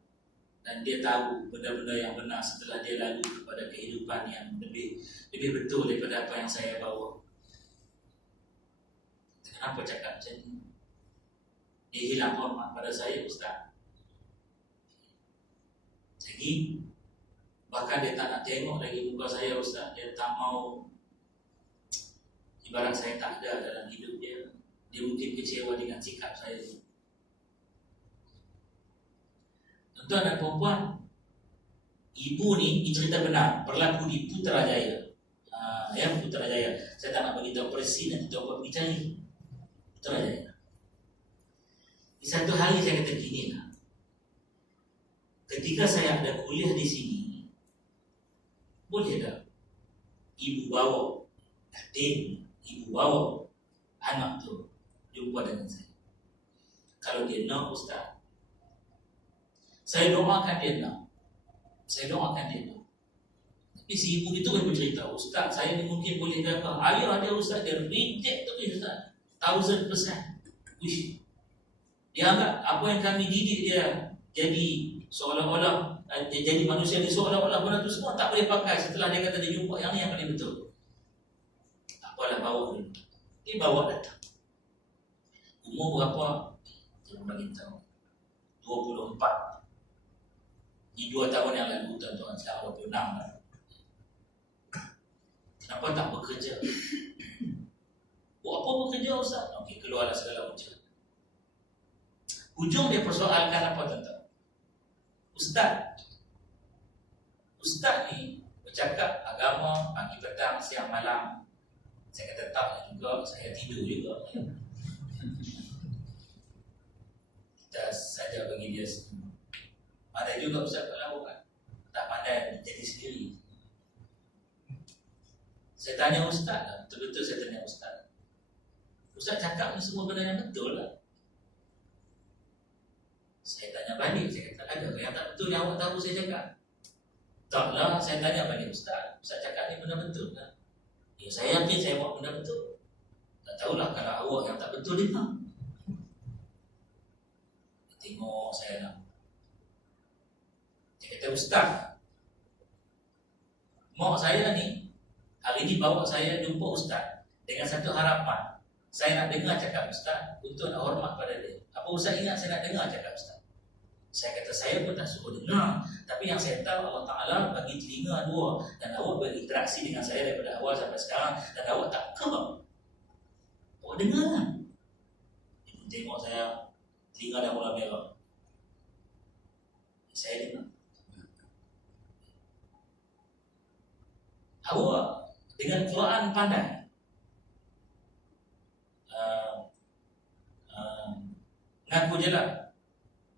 Dan dia tahu benda-benda yang benar setelah dia lalu kepada kehidupan yang lebih betul daripada apa yang saya bawa. Kenapa cakap macam ni? Dia hilang hormat pada saya Ustaz. Jadi bahkan dia tak nak tengok lagi muka saya Ustaz. Dia tak mau, ibarat saya tak ada dalam hidup dia. Dia mungkin kecewa dengan sikap saya. Tuan dan perempuan, ibu ni cerita benar, berlaku di Putrajaya. Putrajaya. Saya tak nak beritahu presiden atau buat bicara. Putrajaya. Di Satu hari saya kata gini lah, ketika saya ada kuliah di sini, boleh tak ibu bawa adik, ibu bawa anak tu jumpa dengan saya? Kalau dia nak, Ustaz, saya doakan dia nak. Saya doakan dia nak. Tapi si ibu itu kan bercerita, Ustaz, saya ni mungkin boleh datang. Ayah dia Ustaz, dia reject tu Ustaz, 1000%. Wish. Dia anggap apa yang kami didik dia jadi seolah-olah jadi manusia ni, seolah-olah benda tu semua tak boleh pakai. Setelah dia kata dia jumpa yang ni yang paling betul. Tak apalah, bawa dulu. Dia bawa datang. Umur berapa? Dia bagi tahu 24. Ini 2 tahun yang lalu, tuan-tuan. Sekarang 26 lah. Kenapa tak bekerja? Buat apa bekerja Ustaz? Okey, keluarlah segala ujian. Ujung dia persoalkan apa tuan-tuan? Ustaz ni bercakap agama pagi, petang, siang, malam. Saya kata tak juga, saya tidur juga. Kita saja bagi dia semua. Ada juga Ustaz kalau kan tak pandai jadi sendiri. Saya tanya Ustaz, betul-betul saya tanya Ustaz. Ustaz cakap ni semua benda yang betul lah. Saya tanya balik, saya kata ada yang tak betul yang awak tahu saya cakap? Taklah, saya tanya balik Ustaz cakap ni benda betul kan? Ya, saya yakin saya buat benda betul. Tak tahulah kalau awak yang tak betul dia nak. Tengok saya nak. Dia kata Ustaz, mak saya ni hari ni bawa saya jumpa Ustaz dengan satu harapan. Saya nak dengar cakap Ustaz untuk nak hormat pada dia. Apa Ustaz ingat saya nak dengar cakap Ustaz? Saya kata saya pun tak suruh dengar, tapi yang saya tahu Allah Ta'ala bagi telinga 2 dan awak berinteraksi dengan saya daripada awal sampai sekarang dan awak tak kebab. Awak dengar kan? Dia pun tengok saya, telinga dah mula merah. Saya dengar. Awak dengan Quran pandai. Ngaku je lah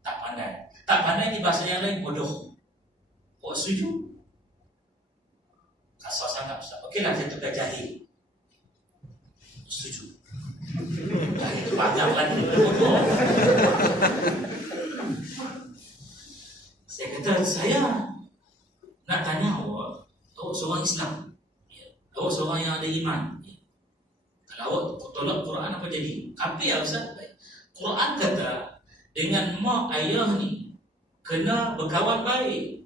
tak pandai. Tak pandai ni bahasa yang lain bodoh. Awak setuju? Kasar sangat Ustaz. Okeylah, saya tukar jahil. Setuju. Jahil itu panjang lagi daripada bodoh. Saya kata, saya nak tanya awak seorang Islam. Awak seorang yang ada iman. Kalau awak tolak Quran apa jadi? Apa ya Ustaz? Quran kata dengan mak ayah ni kena berkawan baik.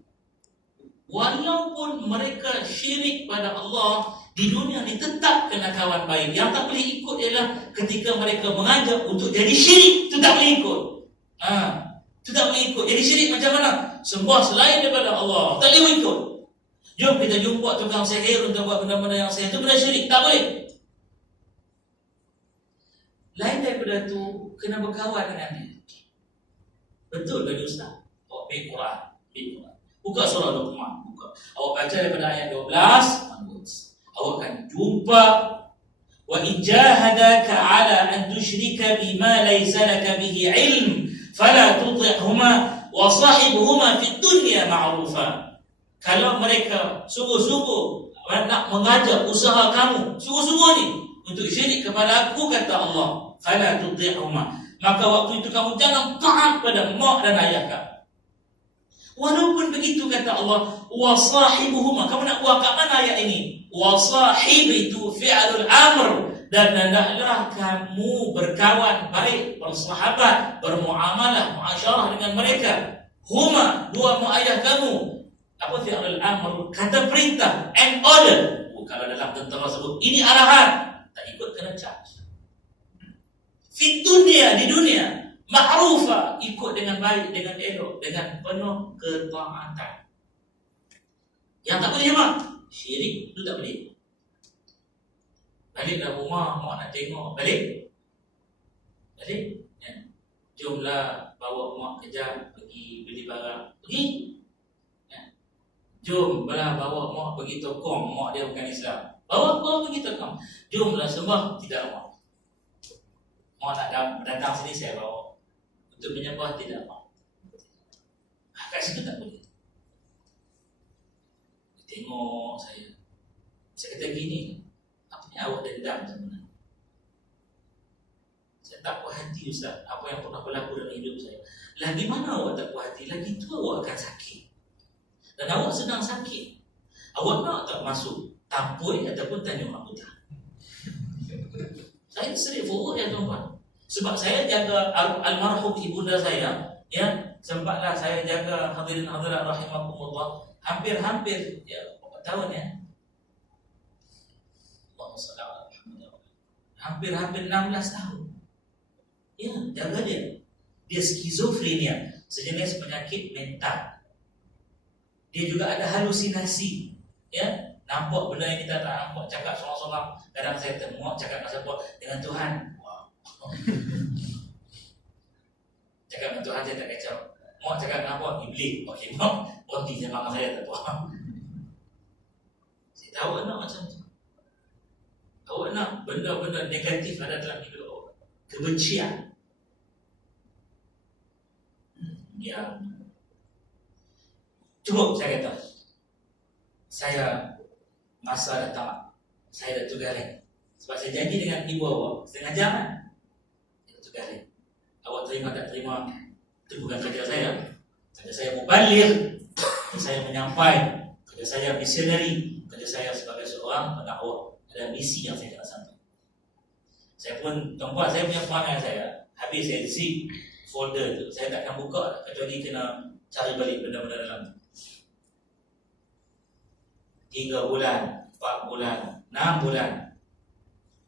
Walaupun mereka syirik pada Allah, di dunia ni tetap kena kawan baik. Yang tak boleh ikut ialah ketika mereka mengajak untuk jadi syirik, itu tak boleh ikut. Itu tak boleh ikut. Jadi syirik macam mana? Sembah selain daripada Allah, tak boleh ikut. Jom kita jumpa tukang sihir untuk buat benda-benda yang sihir, itu benda syirik, tak boleh. Lain daripada tu, kena berkawan dengan dia. Betul bagi Ustaz. Awak pergi Quran. Buka surah Luqman. Awak baca daripada ayat 12 onwards. Awak akan jumpa wa in jahadaka ala an tusyrika bima laysa laka bihi ilm fala tuti'huma wa sahibhuma fid dunya ma'rufa. Kalau mereka sungguh-sungguh nak mengajak usaha kamu, sungguh-sungguh ni untuk syirik kepada aku, kata Allah, fala tuti'huma, maka waktu itu kamu jangan taat pada mak dan ayah kamu. Walaupun begitu, kata Allah, wa sahibuhuma, kamu nak buat kat mana ayat ini? Wa sahib itu fi'alul amr, dan hendaklah kamu berkawan baik, bersahabat, bermuamalah, muasyarah dengan mereka. Huma, dua mak ayah kamu. Apa fi'alul amr? Kata perintah and order. Kalau dalam tentara sebut ini arahan, tak ikut kena charge. Di dunia ma'rufa, ikut dengan baik, dengan elok, dengan penuh ketaatan. Yang tak boleh apa? Syirik itu tak boleh. Balik dah rumah, mak nak tengok, balik ya. Jomlah bawa mak kerja, pergi beli barang, pergi ya. Jomlah bawa mak pergi tokong, mak dia bukan Islam, bawa pergi tokong. Jomlah sembah, tidak mak nak datang sini, saya bawa untuk menyembah tidak mau. Kat situ tak boleh. Tengok saya kata gini, apa yang awak dendam sebenarnya? Saya tak puas hati Ustaz, apa yang pernah berlaku dalam hidup saya. Lagi mana awak tak puas hati, lagi tu awak akan sakit. Dan awak sedang sakit. Awak nak tak masuk tampoi ataupun Tanjung Rambutan? Saya straightforward ya tuan-tuan. Sebab saya jaga almarhum ibunda saya, ya, sempatlah saya jaga hadirin hadirat rahimakumullah hampir ya berapa tahun ya? Allahumma shalli ala Muhammad. Hampir 16 tahun. Ya, jaga dia. Dia skizofrenia, sejenis penyakit mental. Dia juga ada halusinasi, ya. Nampak benda yang kita tak nampak, cakap seorang-seorang. Kadang saya tengok cakap dengan siapa? Dengan Tuhan. Wow. Cakap dengan Tuhan saya tak kacau. Mau cakap dengan apa? Iblis. Okey, mau berhenti sama dengan saya tak apa. Saya tahu nak macam tu. Awak nak benda-benda negatif ada dalam hidup awak. Kebencian. Ya. Cukup saya kata. Saya masa dah tamat. Saya dah tugaling. Sebab saya janji dengan ibu awak setengah jam kan. Saya dah tugaling. Awak terima tak terima, itu bukan kerja saya. Kerja saya mubaligh, kerja saya menyampaikan, kerja saya misionary, kerja saya sebagai seorang pendakwah. Ada misi yang saya kena sampaikan. Saya pun, tuan-tuan, saya punya perangai saya, habis saya isi folder tu, saya tak akan buka kecuali kena cari balik benda-benda dalam tu. 3 bulan, 4 bulan, 6 bulan,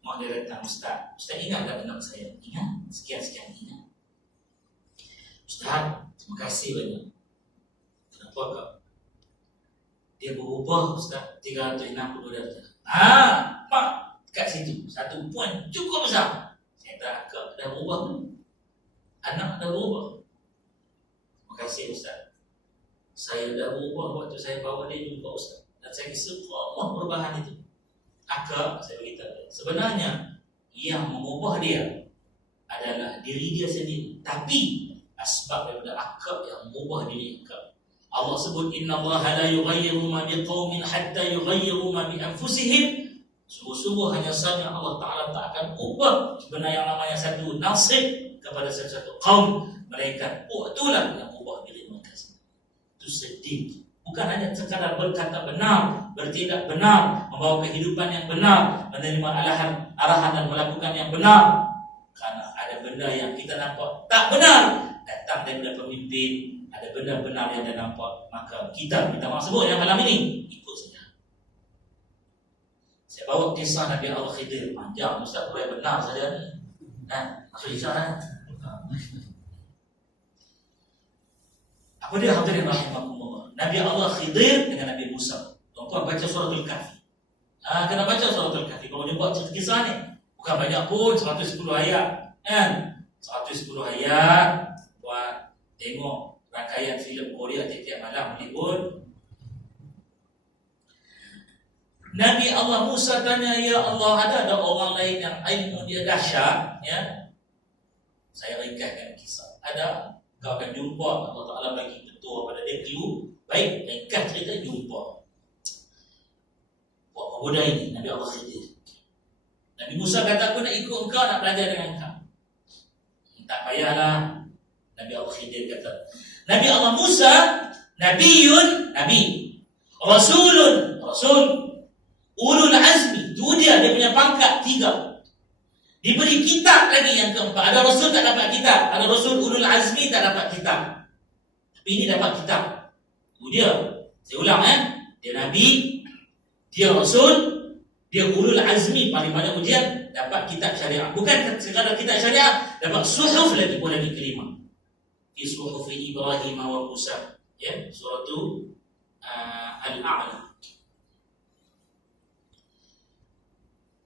mak dia datang, Ustaz ingat tak nama saya? Ingat, sekian-sekian ingat. Ustaz, terima kasih banyak. Kenapa kau? Dia berubah Ustaz 360 darjah. Mak, kat situ satu poin cukup besar. Saya tak akak dah berubah pun. Anak dah berubah. Terima kasih Ustaz. Saya dah berubah waktu saya bawa dia jumpa Ustaz. Dan saya semua perubahan itu. Akak, saya beritahu, sebenarnya yang mengubah dia adalah diri dia sendiri. Tapi asbab daripada akak yang mengubah diri akak. Allah sebut innallaha la yughayyiru ma biqaumin hatta yughayyiru ma bi anfusihim. Sungguh-sungguh hanya saja Allah Ta'ala tak akan ubah benda yang namanya satu nasib kepada satu kaum, melainkan itulah yang ubah diri mereka sendiri. Itu sedih. Bukan hanya sekadar berkata benar, bertindak benar, membawa kehidupan yang benar, menerima arahan dan melakukan yang benar. Karena ada benda yang kita nampak tak benar datang daripada pemimpin, ada benda benar yang dia nampak, maka kita minta maaf sebut yang malam ini ikut saja. Saya bawa kisah Nabi Allah Khidir, panjang Ustaz, boleh benar saja ni. Masuk kisah apa dia hadirin rahimakumullah. Nabi Allah Khidir dengan Nabi Musa. Tuan-tuan baca suratul Kahfi. Kena baca suratul Kahfi kalau dia buat cerita kisah ni. Bukan banyak pun, 110 ayat. 110 ayat. Buat tengok rangkaian filem Korea tiap-tiap malam boleh pun. Nabi Allah Musa tanya, ya Allah, ada orang lain yang ilmu dia dahsyat, ya? Saya ringkaskan kisah. Ada, kau akan jumpa, Allah Ta'ala bagi petua pada dia clue. Baik, ringkas cerita, jumpa buat pemuda ini, Nabi Allah Khidir. Nabi Musa kata, aku nak ikut engkau, nak belajar dengan engkau. Tak payahlah. Nabi Allah Khidir kata, Nabi Allah Musa Nabiun, Nabi, Rasulun, Rasul, Ulul Azmi. Itu dia punya pangkat 3. Diberi kitab lagi yang keempat. Ada Rasul tak dapat kitab, ada Rasul Ulul Azmi tak dapat kitab, tapi ini dapat kitab. Itu dia. Saya ulang dia Nabi, dia Rasul, dia Ulul Azmi, paling banyak ujian, dapat kitab syariah. Bukan sekadar kitab syariah, dapat suhuf lagi pun lagi kelima. Fi suhufi Ibrahim wa Musa, ya, surah Al-A'la.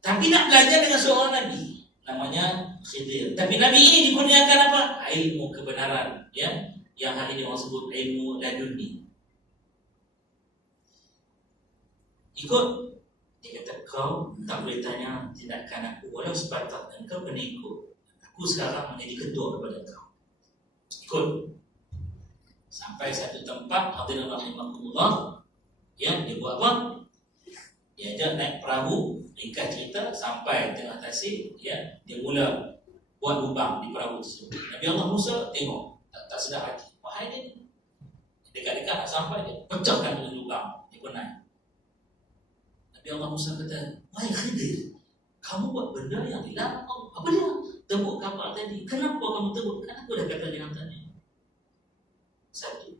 Tapi nak belajar dengan seorang Nabi, namanya Khidir. Tapi Nabi ini dikurniakan apa? Ilmu kebenaran, ya, yang hari ini orang sebut ilmu laduni. Ikut. Dia kata, kau tak boleh tanya tindakan aku, walau sebatas engkau penipu. Aku sekarang menjadi ketua kepada kau. ikut. Sampai satu tempat, hadirin rahimakumullah, yang dia buat apa? Dia ajak naik perahu, ringkas cerita, sampai tengah tasik, ya, dia mula buat lubang di perahu tersebut. Nabi Allah Musa tengok, tak sedar hati. Wahai dia, dekat-dekat nak sampai, dia pecahkan dengan lubang, dia pun naik. Nabi Allah Musa kata, wahai Khidir, kamu buat benda yang dilarang Allah. Apa dia? Tebuk kapal tadi. Kenapa kamu tebuk? Kan aku dah kata jangan tanya. Satu.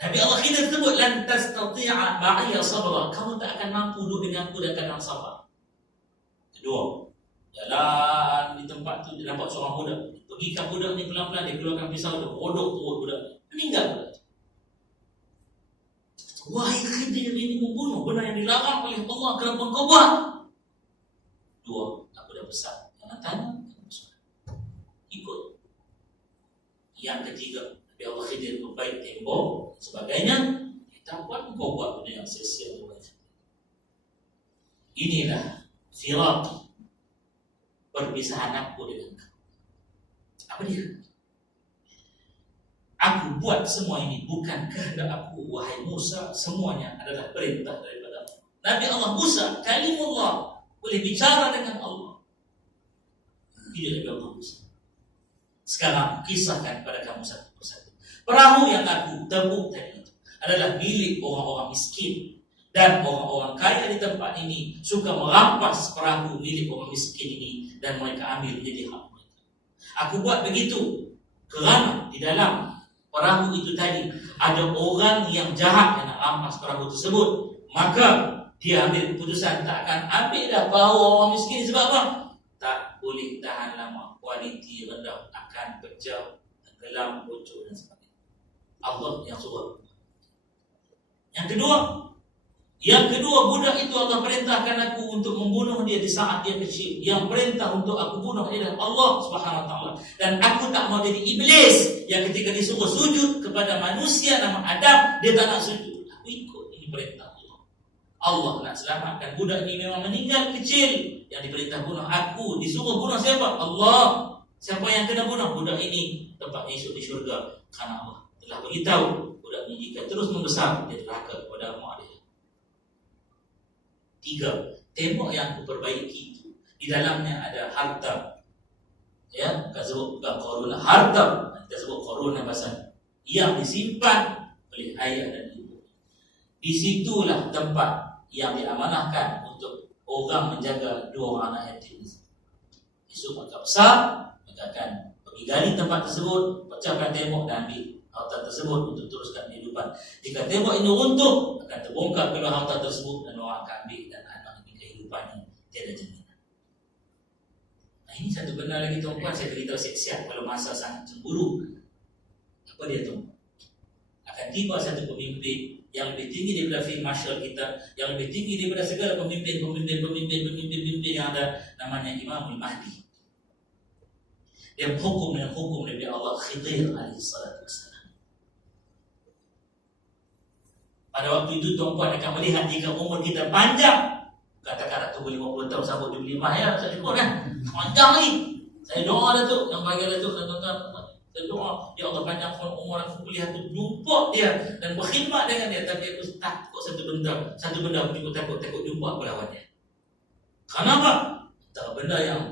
Nabi Allah Khidir sebut, lan tastati'a ma'iya sabra. Kamu tak akan mampu duduk dengan aku dan akan sabar. Kedua, jalan di tempat tu dia nampak seorang budak. Pergi kat budak ni pelan-pelan, dia keluarkan pisau, dia rodok turun budak ni. Meninggal budak. Wahai Khidir, ini membunuh benda yang dilarang oleh Allah, kenapa kau buat? Dua, aku dah pesan. Jangan tanya, ikut. Yang ketiga, Nabi Allah Khidir membaik tembok sebagainya. Kita buat, kau buat benda yang sia-sia. Inilah firat, perpisahan aku dengan kau. Apa dia? Aku buat semua ini bukan kehendak aku, wahai Musa. Semuanya adalah perintah daripada Allah. Nabi Allah Musa, kalimullah, boleh bicara dengan Allah. Ini Nabi Allah Musa. Sekarang kisahkan kepada kamu satu persatu. Perahu yang aku tebuk tadi itu adalah milik orang-orang miskin. Dan orang-orang kaya di tempat ini suka merampas perahu milik orang miskin ini dan mereka ambil menjadi hak mereka. Aku buat begitu kerana di dalam perahu itu tadi ada orang yang jahat yang nak rampas perahu tersebut. Maka dia ambil keputusan tak akan ambil dah perahu orang miskin. Sebab apa? Tak boleh tahan lama, kualiti rendah, akan pecah, tenggelam, bocor dan sebagainya. Allah yang suruh. Yang kedua, budak itu Allah perintahkan aku untuk membunuh dia di saat dia kecil. Yang perintah untuk aku bunuh adalah Allah Subhanahu Wa Taala. Dan aku tak mau jadi iblis yang ketika disuruh sujud kepada manusia nama Adam, dia tak nak sujud. Aku ikut, ini perintah Allah. Allah nak selamatkan budak ini memang meninggal kecil. Yang diperintah bunuh, aku disuruh bunuh siapa? Allah. Siapa yang kena bunuh? Budak ini tempatnya esok di syurga. Karena Allah telah beritahu budak ini jika terus membesar, dia neraka kepada mak dia. 3. Tembok yang aku perbaiki itu di dalamnya ada harta. Ya, kita sebut bukan koruna, harta. Kita sebut koruna pasal yang disimpan oleh ayah dan ibu. Di situlah tempat yang diamanahkan untuk orang menjaga 2 orang anak yatim. Esok maka besar, maka akan pergi gali tempat tersebut, pecahkan tembok dan ambil harta tersebut untuk teruskan kehidupan. Jika tembok ini runtuh, akan terbongkar keluar harta tersebut dan orang akan ambil dan anak ini kehidupannya tiada jaminan. Nah, ini satu benda lagi tuan-tuan, saya beritahu siap-siap kalau masa sangat cemburu. Apa dia tu? Akan tiba satu pemimpin yang lebih tinggi daripada field marshal kita, yang lebih tinggi daripada segala pemimpin yang ada, namanya Imamul Mahdi. Dia berhukum dengan hukum Nabi Allah Khidir alaihissalatu wassalam. Pada waktu itu tuan-tuan akan melihat jika umur kita panjang, katakan tunggu 50 tahun sambut 25 ya, saya ikut kan. Panjang lagi. Saya doa dah tu, yang bagi dah tu, tuan-tuan, saya doa, ya Allah panjangkan umur aku, boleh aku jumpa dia dan berkhidmat dengan dia. Tapi aku takut satu benda aku juga takut jumpa aku lawan dia. Kenapa? Tak benda yang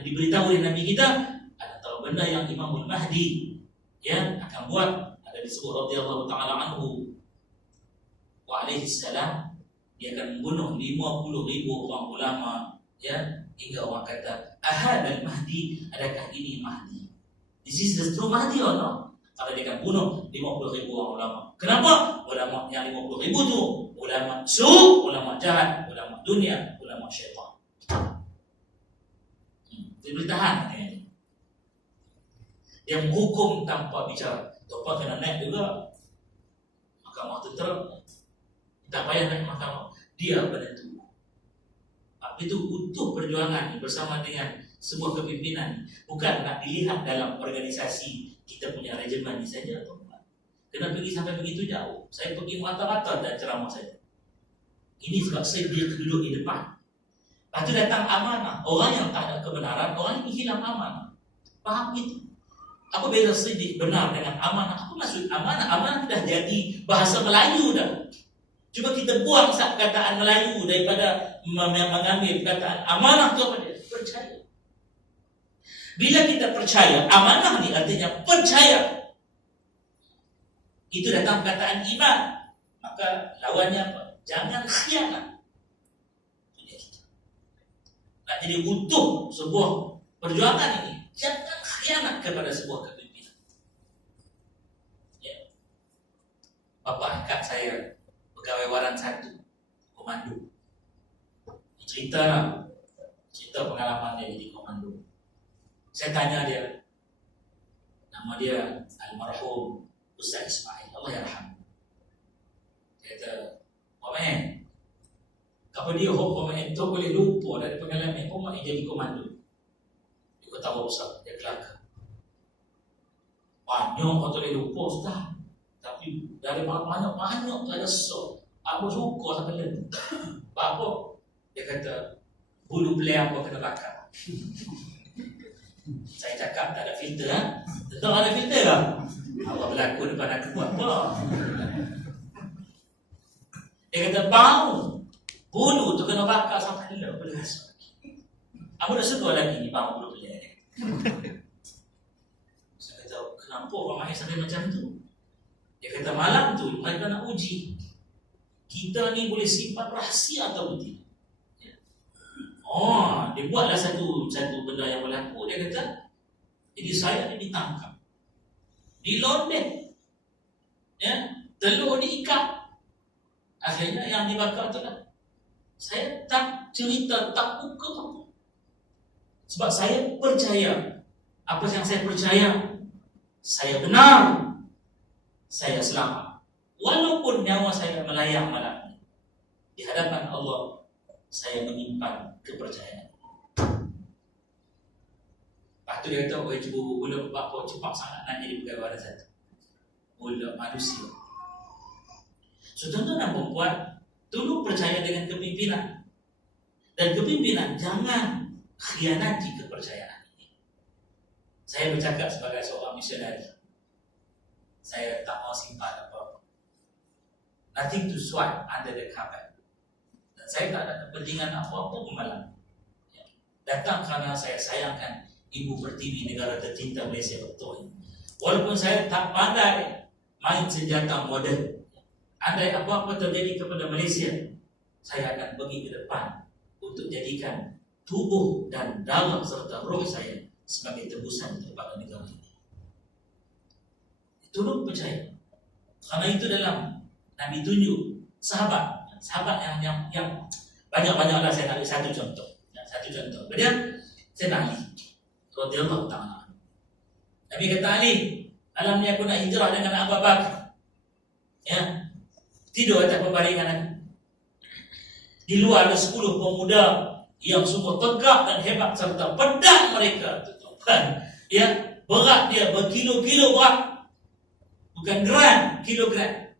diberitahu oleh Nabi kita, atau benda yang Imamul Mahdi yang akan buat. Ada disebut radhiyallahu ta'ala anhu wa alaihi salam, dia akan membunuh 50,000 orang ulama, ya, hingga orang kata ahadal Mahdi, adakah ini Mahdi? This is the true Mahdi or not? Kalau dia akan bunuh 50,000 orang ulama. Kenapa? Ulama yang 50,000 tu ulama su, ulama jahat, ulama dunia, ulama syaitan. Dia boleh tahan. Dia menghukum tanpa bicara. Tuan-tuan kena naik juga mahkamah tentera. Tak payah naik mahkamah, dia penentu. Itu utuh perjuangan bersama dengan sebuah kepimpinan. Bukan nak dilihat dalam organisasi kita punya regimen ni saja, tuan-tuan. Kena pergi sampai begitu jauh. Saya pergi merata-rata dan ceramah saya. Ini sebab saya dia duduk di depan. Lepas tu datang amanah. Orang yang tak ada kebenaran, orang ini hilang amanah. Faham itu? Apa beza sidik benar dengan amanah? Apa maksud amanah? Amanah dah jadi bahasa Melayu dah. Cuba kita buang perkataan Melayu daripada mengambil perkataan amanah tu apa dia? Percaya. Bila kita percaya, amanah ni artinya percaya. Itu datang perkataan iman. Maka lawannya apa? Jangan khianat. Nak jadi utuh sebuah perjuangan ini, jangan khianat kepada sebuah kepimpinan. Ya. Bapa angkat saya pegawai waran 1 komando. Cerita pengalaman dia jadi komando. Saya tanya dia, nama dia almarhum Ustaz Ismail, Allah yarham. Dia kata, Pak Man, kalau dia Pak itu boleh lupa dari pengalaman Pak Man jadi komando. Dia ketawa Ustaz, dia kelakar. Banyak orang boleh lupa Ustaz. Tapi dari banyak tak ada sok. Aku suka sampai lain. Apa? Dia kata, bulu peleang kau kena bakar. Saya cakap tak ada filter, ha? Tentu ada filter lah. Allah berlaku depan aku buat apa? Dia kata, bau bulu tu kena bakar sampai lain. Boleh rasa. Aku dah sedar lagi ni bau bulu peleang ni. Saya kata, kenapa Pak Mahir sampai macam tu? Dia kata, malam tu mereka nak uji kita ni boleh simpan rahsia atau tidak. Dia buatlah satu benda yang berlaku. Dia kata, jadi saya ni ditangkap, dilondek, ya, telur diikat. Akhirnya yang dibakar tu lah. Saya tak cerita, tak buka apa. Sebab saya percaya, apa yang saya percaya, saya benar, saya selamat. Walaupun nyawa saya melayang malam ini, di hadapan Allah, saya menyimpan kepercayaan. Lepas tu dia kata, cuba boleh apa cepat sangat nak jadi pegawai waran 1. Boleh manusia. So, tuan-tuan dan perempuan, tolong percaya dengan kepimpinan. Dan kepimpinan jangan khianati kepercayaan ini. Saya bercakap sebagai seorang misionari. Saya tak mau simpan apa-apa. Nothing to swipe under the carpet. Dan saya tak ada kepentingan apa-apa pun malam. Datang kerana saya sayangkan Ibu Pertiwi, negara tercinta Malaysia betul. Walaupun saya tak pandai main senjata moden, andai apa-apa terjadi kepada Malaysia, saya akan pergi ke depan untuk jadikan tubuh dan darah serta roh saya sebagai tebusan kepada negara ini. Tolong percaya. Kerana itu dalam Nabi tunjuk sahabat yang banyak-banyaklah. Saya nak satu contoh. Kemudian saya nak Ali radhiyallahu ta'ala. Nabi kata, Ali, malam ni aku nak hijrah dengan Abu Bakar. Ya. Tidur atas pembaringan aku. Di luar ada 10 pemuda yang sungguh tegak dan hebat serta pedang mereka tuan. Ya, berat dia berkilo-kilo berat. Bukan gram, kilogram.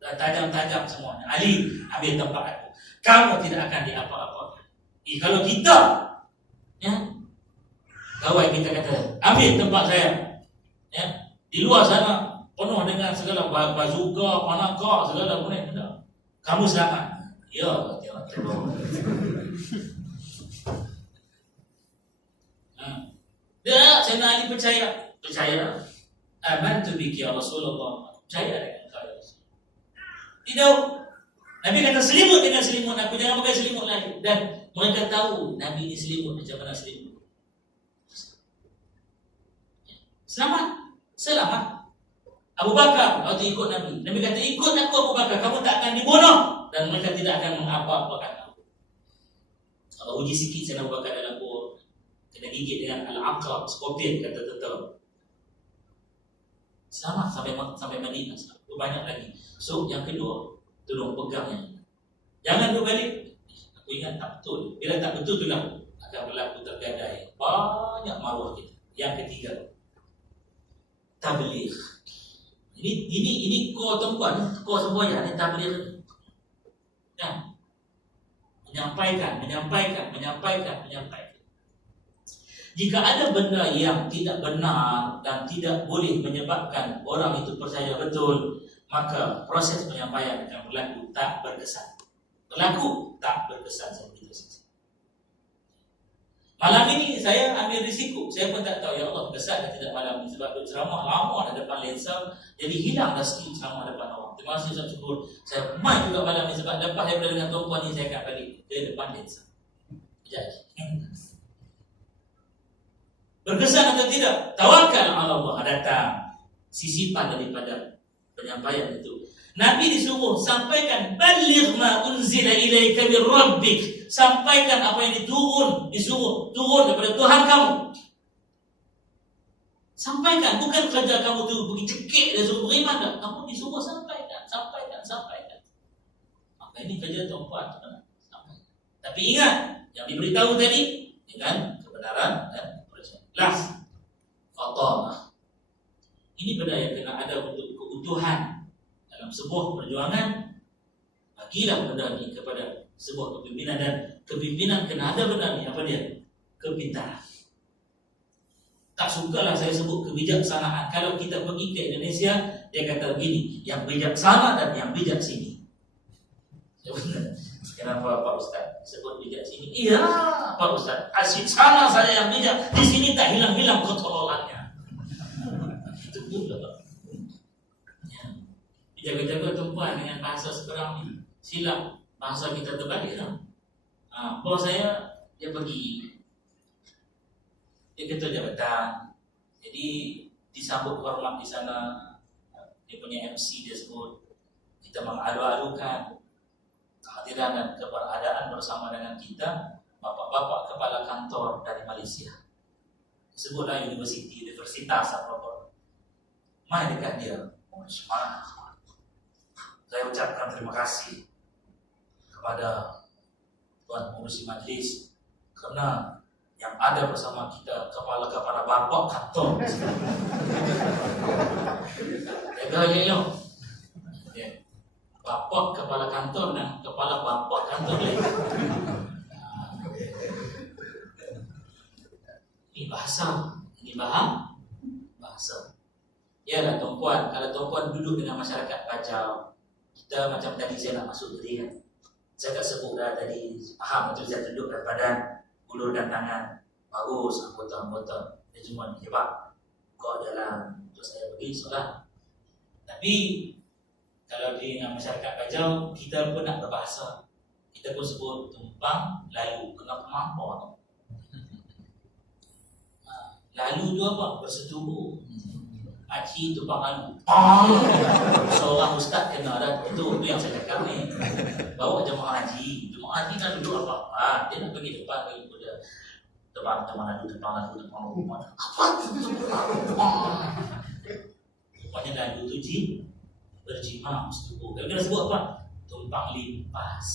Dan tajam-tajam semuanya. Ali, ambil tempat aku. Kamu tidak akan diapa-apa. Kalau kita, ya, kawan kita kata, ambil tempat saya, ya, di luar sana penuh dengan segala bazooka, panaka, segala benda. Kamu selamat. Ya, tengok. Dia, saya nak Ali percaya. Amantu biki ya Rasulullah. Percaya dengan kau. Tidak. Nabi kata selimut dengan selimut aku, jangan pakai selimut lain. Dan mereka tahu Nabi ini selimut macam mana selimut. Selamat. Abu Bakar waktu ikut Nabi. Nabi kata, ikut aku Abu Bakar, kamu tak akan dibunuh dan mereka tidak akan mengapa-apakan aku. Kalau uji sikit saya Abu Bakar dalam gua, kena gigit dengan al-aqrab, skorpion, kata tentera. Selamat sampai Madinah. Banyak lagi. So yang kedua, tolong pegang yang ini. Jangan berbalik. Aku ingat tak betul. Bila tak betul itulah akan berlaku tergadai banyak maruah kita. Yang ketiga, tabligh. Ini core tuan-tuan, core semboyan ni tabligh. Ya. menyampaikan. Jika ada benda yang tidak benar dan tidak boleh menyebabkan orang itu percaya betul, maka proses penyampaian akan berlaku tak berkesan. Saya begitu saja. Malam ini saya ambil risiko. Saya pun tak tahu, ya Allah, kesan dan tidak malam ini. Sebab ceramah lama di depan lensa, jadi hilang dah skill ceramah depan orang. Terima kasih, Ustaz Syukur. Saya main juga malam ini sebab lepas daripada dengan tuan ni, saya akan balik ke depan lensa. Jadi berkesan atau tidak, tawakal ala Allah. Datang sisipan daripada penyampaian itu. Nabi disuruh sampaikan, baligh ma unzila ilaika min rabbik. Sampaikan apa yang disuruh turun daripada Tuhan kamu. Sampaikan, bukan kerja kamu tu pergi cekik dan suruh beriman dah. Kamu disuruh sampaikan. Maka ini kerja tuan-tuan. Tapi ingat, yang diberitahu tadi dengan kebenaran dan last, fatamah. Ini benda yang kena ada untuk keutuhan dalam sebuah perjuangan. Bagilah benda ini kepada sebuah kepimpinan, dan kepimpinan kena ada benda ini. Apa dia? Kepintaran. Tak sukalah saya sebut kebijaksanaan. Kalau kita pergi ke Indonesia, dia kata begini, yang bijaksana dan yang bijak sini. Kenapa Pak Ustaz sebut bijak sini? Iya Pak Ustaz, asyik sana saya yang bijak, di sini tak hilang-hilang ketololannya. Itu pula Pak. Ya. Jaga-jaga tuan dengan bahasa sekarang ni. Silap bahasa kita terbalik lah. Bos saya, dia pergi, dia ketua jabatan, jadi disambut hormat di sana. Dia punya MC, dia sebut, kita mengadu-adukan kehadiran dan keberadaan bersama dengan kita bapak-bapak kepala kantor dari Malaysia. Sebutlah universitas apa-apa. Mai dekat dia. Saya ucapkan terima kasih kepada Tuan Pengurusi Majlis kerana yang ada bersama kita kepala-kepala bapak kantor. Jaga-jaga. Bapak kepala kantor dan kepala bapak kantor lain. Ini bahasa. Ya tuan-puan, kalau tuan-puan duduk dengan masyarakat Bajau, kita macam tadi saya nak masuk tadi kan. Saya tak sebut dah tadi, faham betul saya duduk badan, ulurkan tangan, bagus anggota-anggota. Dia cuma hebat. Kau jalan untuk saya pergi solat. Tapi kalau dengan masyarakat Bajau, kita pun nak berbahasa. Kita pun sebut tumpang lalu, kena pemampau. Lalu tu apa? Bersetubuh. Haji tumpang lalu. Seorang ustaz kena dah. Itu yang saya cakap ni. Bawa jemaah haji. Jemaah haji kan duduk apa-apa. Dia nak pergi depan lagi pada teman lalu. Apa tu? Rupanya lalu tu berjimah setubuh. Kira-kira sebut apa? Tumpang limpas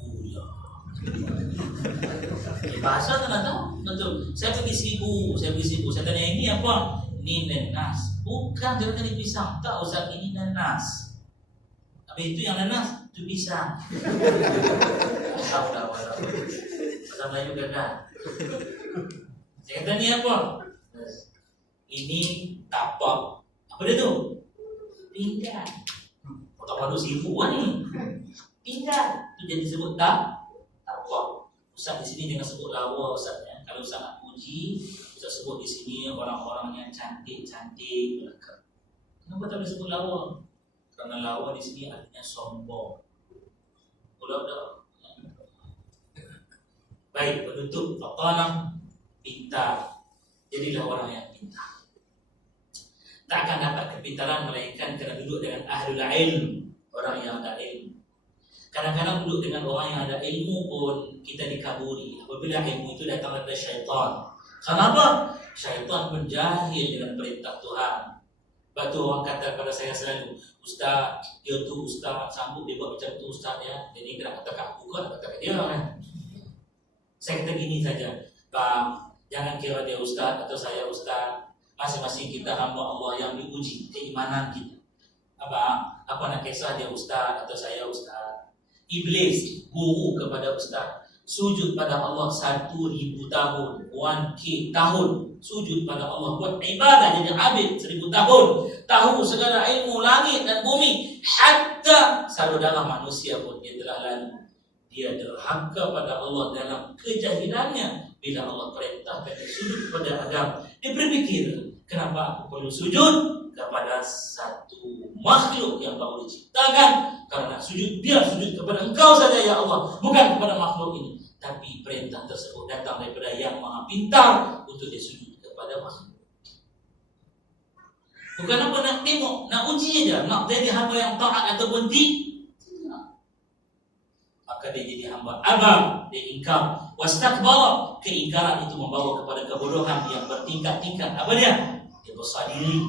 ular. Bahasa tak nak tahu. Betul. Saya pergi seribu. Saya tanya ini apa? Ini nenas. Bukan, dia kata ini pisang. Tak usah, ini nenas. Habis itu yang nenas, itu pisang. Tahu. Bahasa Melayu gagal. Saya kata ni apa? Ini tapak. Apa dia tu? Pinggan. Tak perlu sifu kan ni. Pinggan. Itu jadi sebut tapak. Ustaz di sini jangan sebut lawa Ustaz ya. Kalau Ustaz nak puji, Ustaz sebut di sini orang-orang yang cantik-cantik belaka. Kenapa tak boleh sebut lawa? Kerana lawa di sini artinya sombong. Budak-budak. Baik, penutup faqala pintar. Jadilah orang yang pintar. Tak akan dapat kepintaran melainkan kerana duduk dengan ahlul ilm, orang yang ada ilmu. Kadang-kadang duduk dengan orang yang ada ilmu pun kita dikaburi apabila ilmu itu datang daripada syaitan. Kenapa? Syaitan pun jahil dengan perintah Tuhan. Sebab tu orang kata kepada saya selalu, Ustaz, dia tu Ustaz, sambut dia buat macam tu Ustaz ya. Jadi kena kata kat aku kan, kata kat dia kan. Saya kata gini saja, bang, jangan kira dia Ustaz atau saya Ustaz. Masing-masing kita hamba Allah yang diuji keimanan kita. Apa nak kisah dia Ustaz atau saya Ustaz. Iblis guru kepada ustaz, sujud pada Allah 1000 tahun, 1K tahun, sujud pada Allah, buat ibadah jadi abid 1000 tahun, tahu segala ilmu langit dan bumi, hatta saudara manusia pun dia telah lalu. Dia derhaka pada Allah dalam kejahilannya bila Allah perintahkan dia sujud kepada Adam. Dia berfikir, kenapa aku perlu sujud kepada satu makhluk yang baru diciptakan? Karena biar sujud kepada Engkau saja ya Allah, bukan kepada makhluk ini. Tapi perintah tersebut datang daripada Yang Maha Pintar untuk dia sujud kepada makhluk. Bukan apa nak tengok, nak uji aja, nak jadi hamba yang taat ataupun tidak. Maka dia jadi hamba abang, dia ingkar. Wastakbara, keingkaran itu membawa kepada kebodohan yang bertingkat-tingkat. Apa dia? Dia besar diri.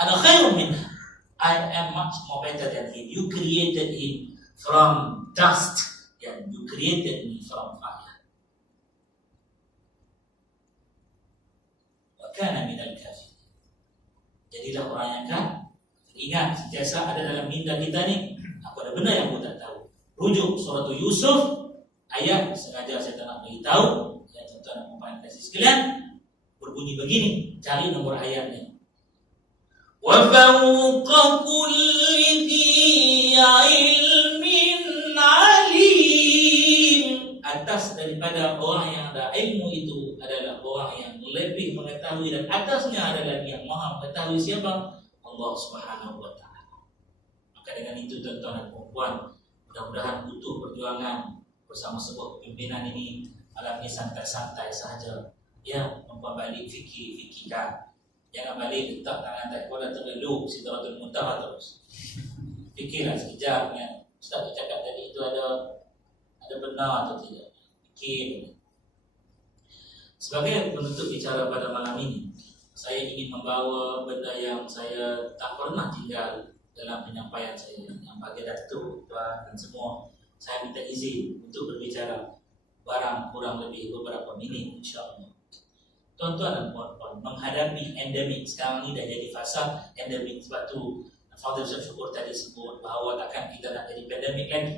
Ana khairun minhu. I am much more better than him. You created him from dust, and you created me from fire. Wa kana minal kafirin. Jadilah orang yang kan ingat sentiasa ada dalam minda kita ni, apa ada benda yang kita tak tahu. Rujuk surah Yusuf ayat, sengaja saya tak nak beritahu ya tuan-tuan dan puan kasih sekalian, berbunyi begini, cari nomor ayatnya. Wa fawqa kulli dhi ilmin alim. Atas daripada orang yang ada ilmu itu adalah orang yang lebih mengetahui, dan atasnya adalah yang maha mengetahui. Siapa? Allah Subhanahu wa ta'ala. Maka dengan itu tuan-tuan dan puan, mudah-mudahan butuh perjuangan bersama sebuah pimpinan ini malam ini santai-santai sahaja ya, membalik fikir kan. Jangan balik letak tangan tak bola tergeluk Sidratul Muntaha terus. Fikirlah sekejap kan. Ustaz cakap tadi itu ada benar atau tidak. Fikir. Sebagai penutup bicara pada malam ini, saya ingin membawa benda yang saya tak pernah tinggal dalam penyampaian saya. Yang bagi Datuk, Tuan dan semua, saya minta izin untuk berbicara barang kurang lebih beberapa minit insya-Allah. Tuan-tuan dan puan-puan, menghadapi endemik sekarang ni dah jadi fasa endemik. Sebab tu Fadil Syukur tadi sebut bahawa takkan kita nak jadi pandemik lagi.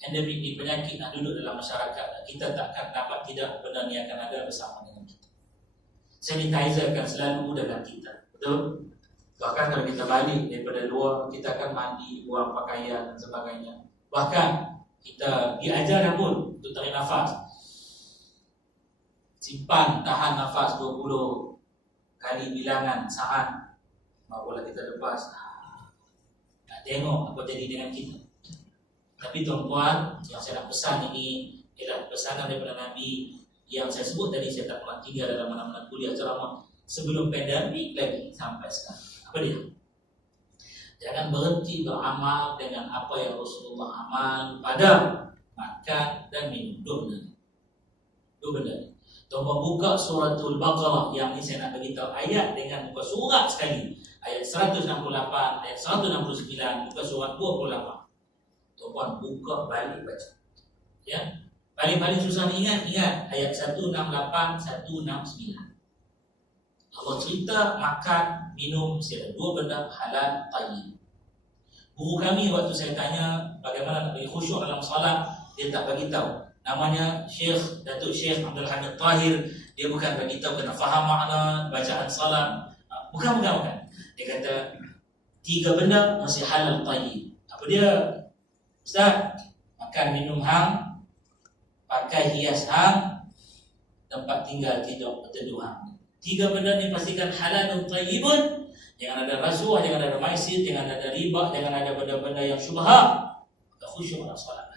Endemik ni penyakit nak duduk dalam masyarakat, kita takkan dapat tidak benda ni akan ada bersama dengan kita. Sanitizer akan selalu dalam kita, betul? Bahkan kalau kita balik daripada luar, kita akan mandi, buang pakaian dan sebagainya. Bahkan kita diajar pun untuk tarik nafas, simpan, tahan nafas 20 kali bilangan saat, barulah kita lepas. Nak tengok apa jadi dengan kita. Tapi tuan-tuan, yang saya nak pesan ini ialah pesanan daripada Nabi yang saya sebut tadi. Saya tak pernah tinggal dalam mana-mana kuliah ceramah sebelum pandemik lagi sampai sekarang. Apa dia? Jangan berhenti beramal dengan apa yang Rasulullah amal pada makan dan minum. Dua benda. Tuan-tuan buka suratul Baqarah, yang ni saya nak beritahu ayat dengan muka surat sekali. Ayat 168, ayat 169, muka surat 28. Tuan-tuan buka balik baca. Ya. Paling-paling susah ni ingat ayat 168, 169. Allah cerita makan, minum, mesti ada dua benda halal, tayyib. Guru kami waktu saya tanya bagaimana nak bagi khusyuk dalam salat, dia tak bagi tahu. Namanya Datuk Syekh Abdul Hamid Tahir. Dia bukan bagi tahu kena faham makna bacaan salat. Bukan. Dia kata 3 benda masih halal tayyib. Apa dia? Ustaz, makan minum hang, pakai hias hang, tempat tinggal tidur berteduh hang. 3 benda ni pastikan halal dan tayyibun. Jangan ada rasuah, jangan ada maisir, jangan ada riba, jangan ada benda-benda yang syubhat. Khusyuk dalam salat.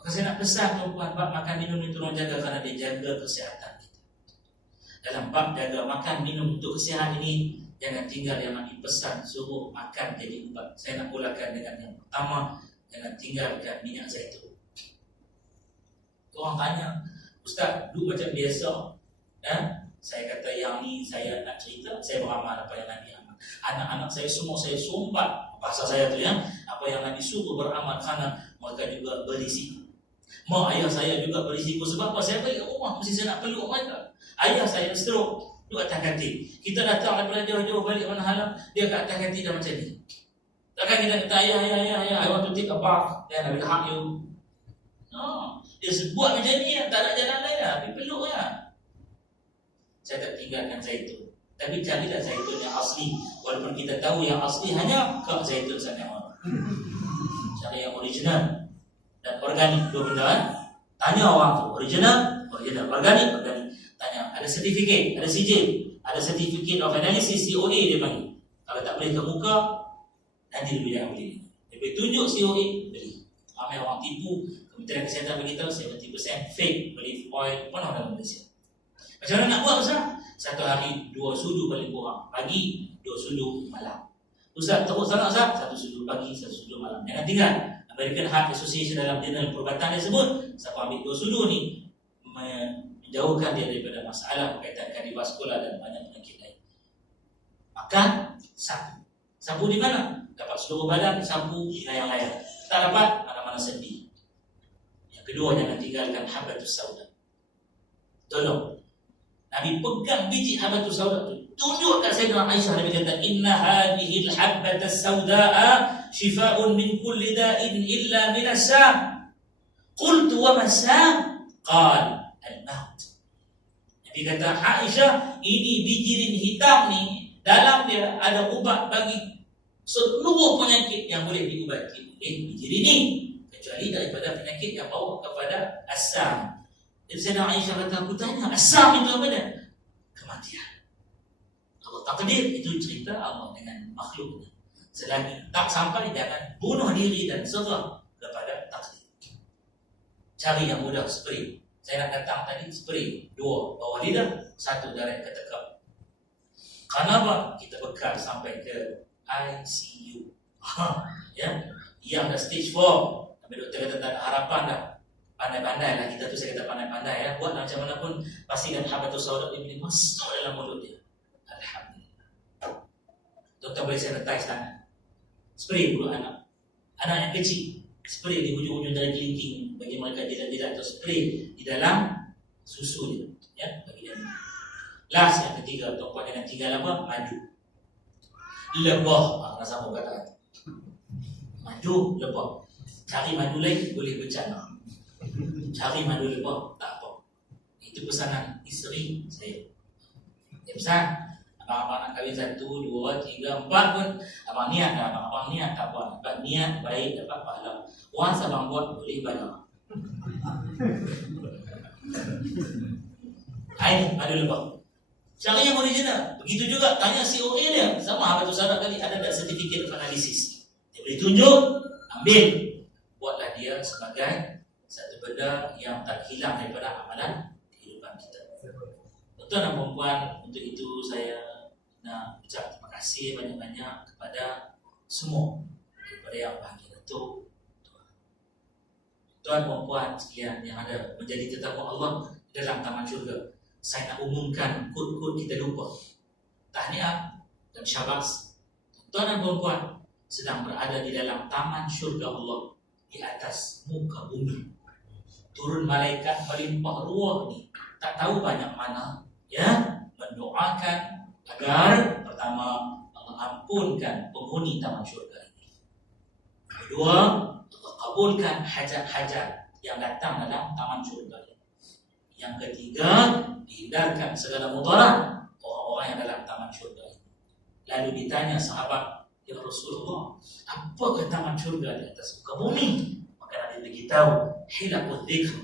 Maka saya nak pesan tuan-tuan, bab makan minum itu tolong jaga, kerana dia jaga kesihatan kita. Dalam bab jaga makan minum untuk kesihatan ini, jangan tinggal yang Nabi pesan suruh makan jadi ubat. Saya nak mulakan dengan yang pertama, jangan tinggalkan minyak zaitun. Orang tanya, Ustaz, duduk macam biasa. Saya kata yang ni saya nak cerita, saya beramal apa yang Nabi amal. Anak-anak saya semua saya sumpah, bahasa saya tu ya, apa yang Nabi suruh beramal, kerana mereka juga berisiko. Mak ayah saya juga berisiko. Sebab apa? Saya balik rumah, mesti saya nak peluk mereka. Ayah saya stroke, duduk atas katil. Kita datang daripada jauh-jauh balik mana halang, dia kat atas katil dah macam ni. Takkan kita kata, ayah, I want to take a bath, then I will hug you. No. Dia buat macam ni, tak ada jalan lain lah. Dia peluk lah. Saya tak tinggalkan zaitun. Tapi carilah zaitun yang asli. Walaupun kita tahu yang asli hanya kak zaitun sana. Cari yang original dan organik. Dua benda kan. Tanya orang tu, original, organik. Tanya, ada sertifikat, ada sijil, ada certificate of analysis, COA dia panggil. Kalau tak boleh ke muka, nanti dia jangan beli. Dia boleh tunjuk COA, beli. Ramai orang tipu. Kementerian Kesihatan beritahu 70% fake beli oil pun orang dalam Malaysia. Macam mana nak buat Ustaz? Satu hari 2 sudu paling kurang. Pagi, 2 sudu malam. Ustaz, teruk sangat Ustaz? 1 sudu pagi, 1 sudu malam. Jangan tinggal. American Heart Association dalam jurnal perubatan dia sebut, siapa ambil 2 sudu ni menjauhkan dia daripada masalah berkaitan kardiovaskular dan banyak penyakit lain. Makan, sapu. Sapu di mana? Dapat seluruh badan, sapu layang-layang. Tak dapat, mana-mana sendi. Yang kedua, jangan tinggalkan habatus sauda. Tolong. Nabi pegang biji habatus sauda tu. Tunjuk kat Sayyidina Aisyah, Nabi kata, inna hadihil habatus sauda'a shifaa'un min kulli da'in illa minasam. Qultu wa masam? Qal al-maut. Nabi kata, Aisyah, ini bijirin hitam ni, dalam dia ada ubat bagi seluruh penyakit yang boleh diubati oleh bijirin ini, kecuali daripada penyakit yang bawa kepada asam. Jadi Sayyidina Aisyah kata, aku tanya, asam itu apa dia? Kematian. Allah takdir, itu cerita Allah dengan makhluknya. Selagi tak sampai, jangan bunuh diri dan serah kepada takdir. Cari yang mudah, spray. Saya nak datang tadi, spray 2 bawah lidah, 1 direct ke tekak. Kenapa? Kita bekal sampai ke ICU. Ya, yang dah stage 4. Tapi doktor kata tak ada harapan dah. Pandai-pandai lah, kita tu saya kata pandai-pandai ya. Buat macam mana pun, pastikan habatus sauda dia boleh masuk dalam mulut dia. Alhamdulillah. Doktor boleh sanitize tangan. Spray pula anak yang kecil. Spray di hujung-hujung dari kelingking bagi mereka tidak atau spray di dalam susu dia. Ya, bagi dia. Last yang ketiga, tuan-tuan jangan tinggal apa? Madu. Lebah, nak sambung kata. Madu, lebah. Cari madu lain boleh bencana. Cari madu lebah, tak apa. Itu pesanan isteri saya. Ya pesan, abang-abang nak kahwin 1, 2, 3, 4 pun abang niat dah, abang niat tak buat. Dapat niat, baik, dapat pahala. Once abang buat, boleh bala. Ini madu lebah. Cari yang original. Begitu juga tanya COA dia. Sama habatus sauda tadi, ada tak certificate of analysis. Dia boleh tunjuk, ambil. Buatlah dia sebagai satu benda yang tak hilang daripada amalan kehidupan kita. Tuan-tuan dan puan-puan, untuk itu saya nak ucap terima kasih banyak-banyak kepada semua, kepada yang bahagia Datuk, tuan puan-puan sekalian yang ada menjadi tetamu Allah dalam taman syurga. Saya nak umumkan kod-kod kita lupa. Tahniah dan syabas. Tuan dan puan-puan sedang berada di dalam taman syurga Allah, di atas muka bumi. Turun malaikat melimpah ruah ni, tak tahu banyak mana, ya, mendoakan agar pertama Allah ampunkan penghuni taman syurga ini. Kedua, Allah kabulkan hajat-hajat yang datang dalam taman syurga ini. Yang ketiga, dihindarkan segala mudarat orang-orang yang dalam taman syurga ini. Lalu ditanya sahabat, ya Rasulullah, apakah taman syurga di atas muka bumi? Maka Nabi beritahu, hilaqul dzikr,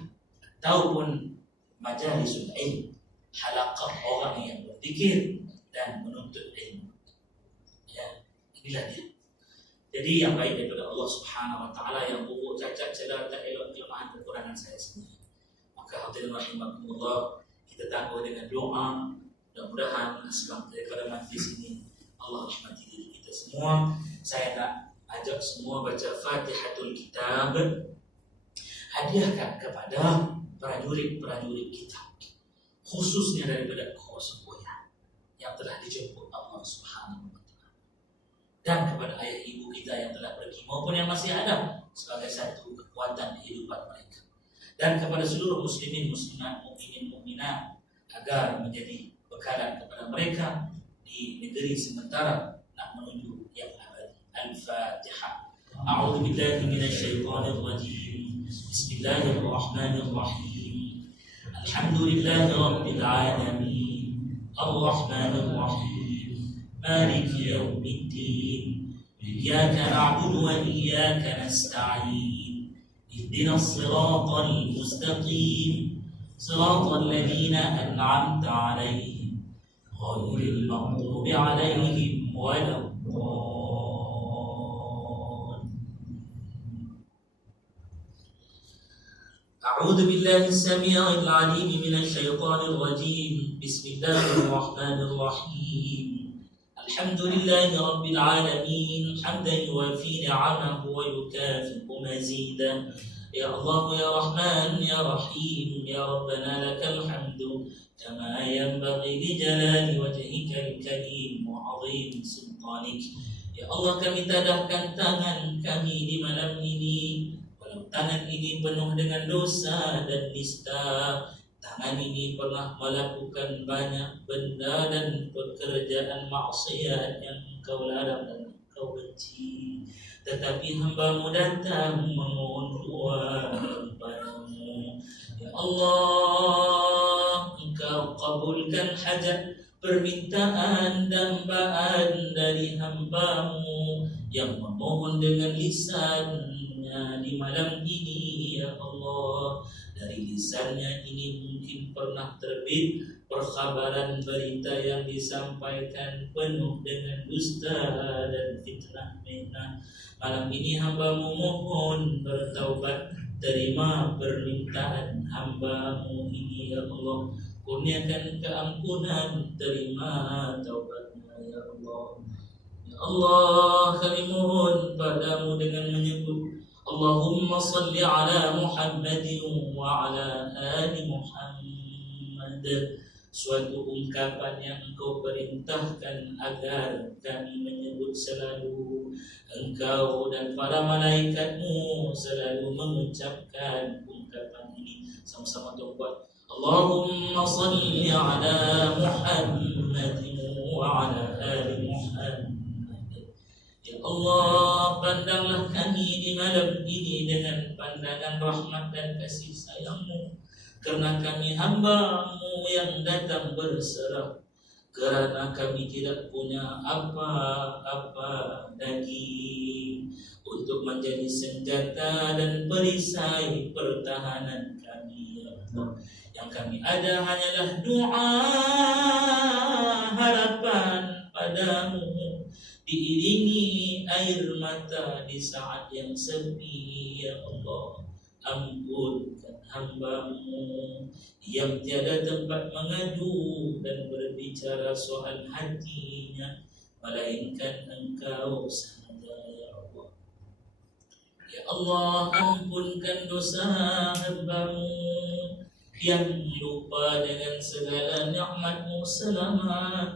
ataupun majalisul ilm, halaqah orang yang berzikir dan menuntut ilmu. Ya, inilah dia. Jadi yang baik daripada Allah Subhanahu Wa Taala, yang buruk, cacat, celah, tak elok, kelemahan, kekurangan saya sendiri. Maka hadirin rahimakumullah, kita tangguh dengan doa. Mudah-mudahan sebab daripada majlis ini Allah rahmati diri kita semua. Saya nak ajak semua baca Fatihatul Kitab, hadiahkan kepada prajurit-prajurit kita, khususnya daripada Kos Buaya yang telah dijemput Allah Subhanahu Wa Taala, dan kepada ayah ibu kita yang telah pergi maupun yang masih ada sebagai satu kekuatan kehidupan mereka, dan kepada seluruh muslimin, muslimat, mukminin, mukminat, agar menjadi bekalan kepada mereka di negeri sementara nak menuju yang abadi. Al-Fatihah. A'udzu billahi minasyaitonir rajim. Bismillahirrahmanirrahim. Alhamdulillahi rabbil alamin. Arrahmanir rahim. Maliki yaumiddin. Iyyaka na'budu wa iyyaka nasta'in. Ihdinas siratal mustaqim. Siratal ladzina an'amta 'alaihim ghairil maghdubi 'alaihim waladdallin. أعوذ بالله السميع العليم من الشيطان الرجيم. بسم الله الرحمن الرحيم. الحمد لله رب العالمين حمدا يوافي نعمه ويكافئ مزيدا. يا الله يا رحمن يا رحيم يا ربنا لك الحمد كما ينبغي لجلال وجهك الكريم وعظيم سلطانك. Ya Allah, kami tadahkan tangan kami di malam ini. Walau tangan ini penuh dengan dosa dan nista, tangan ini pernah melakukan banyak benda dan pekerjaan maksiat yang Engkau larang dan Engkau benci. Tetapi hamba-Mu datang memohon doa kepadamu. Ya Allah, Engkau kabulkan hajat permintaan dambaan dari hamba-Mu yang memohon dengan lisannya di malam ini. Ya Allah, dari lisannya ini mungkin pernah terbit perkabaran berita yang disampaikan penuh dengan dusta dan fitnah menah. Malam ini hamba-Mu mohon bertaubat, terima permintaan hamba-Mu ini. Ya Allah, kurniakan keampunan, terima taubatnya. Ya Allah, ya Allah, kami mohon padamu dengan menyebut Allahumma salli ala Muhammadin wa ala ali Muhammad, suatu ungkapan yang Engkau perintahkan agar kami menyebut selalu. Engkau dan para malaikatmu selalu mengucapkan ungkapan ini. Sama-sama buat Allahumma salli ala Muhammadin wa ala ali Muhammad. Ya Allah, pandanglah kami di malam ini dengan pandangan rahmat dan kasih sayang-Mu, karena kami hamba-Mu yang datang berserah, kerana kami tidak punya apa-apa lagi untuk menjadi senjata dan perisai pertahanan kami. Ya Allah, yang kami ada hanyalah doa harapan padamu, diiringi air mata di saat yang sepi. Ya Allah, ampunkan hamba-Mu yang tiada tempat mengadu dan berbicara soal hatinya, melainkan Engkau sahaja. Ya Allah, ya Allah, ampunkan dosa hamba-Mu yang lupa dengan segala nikmat-Mu selama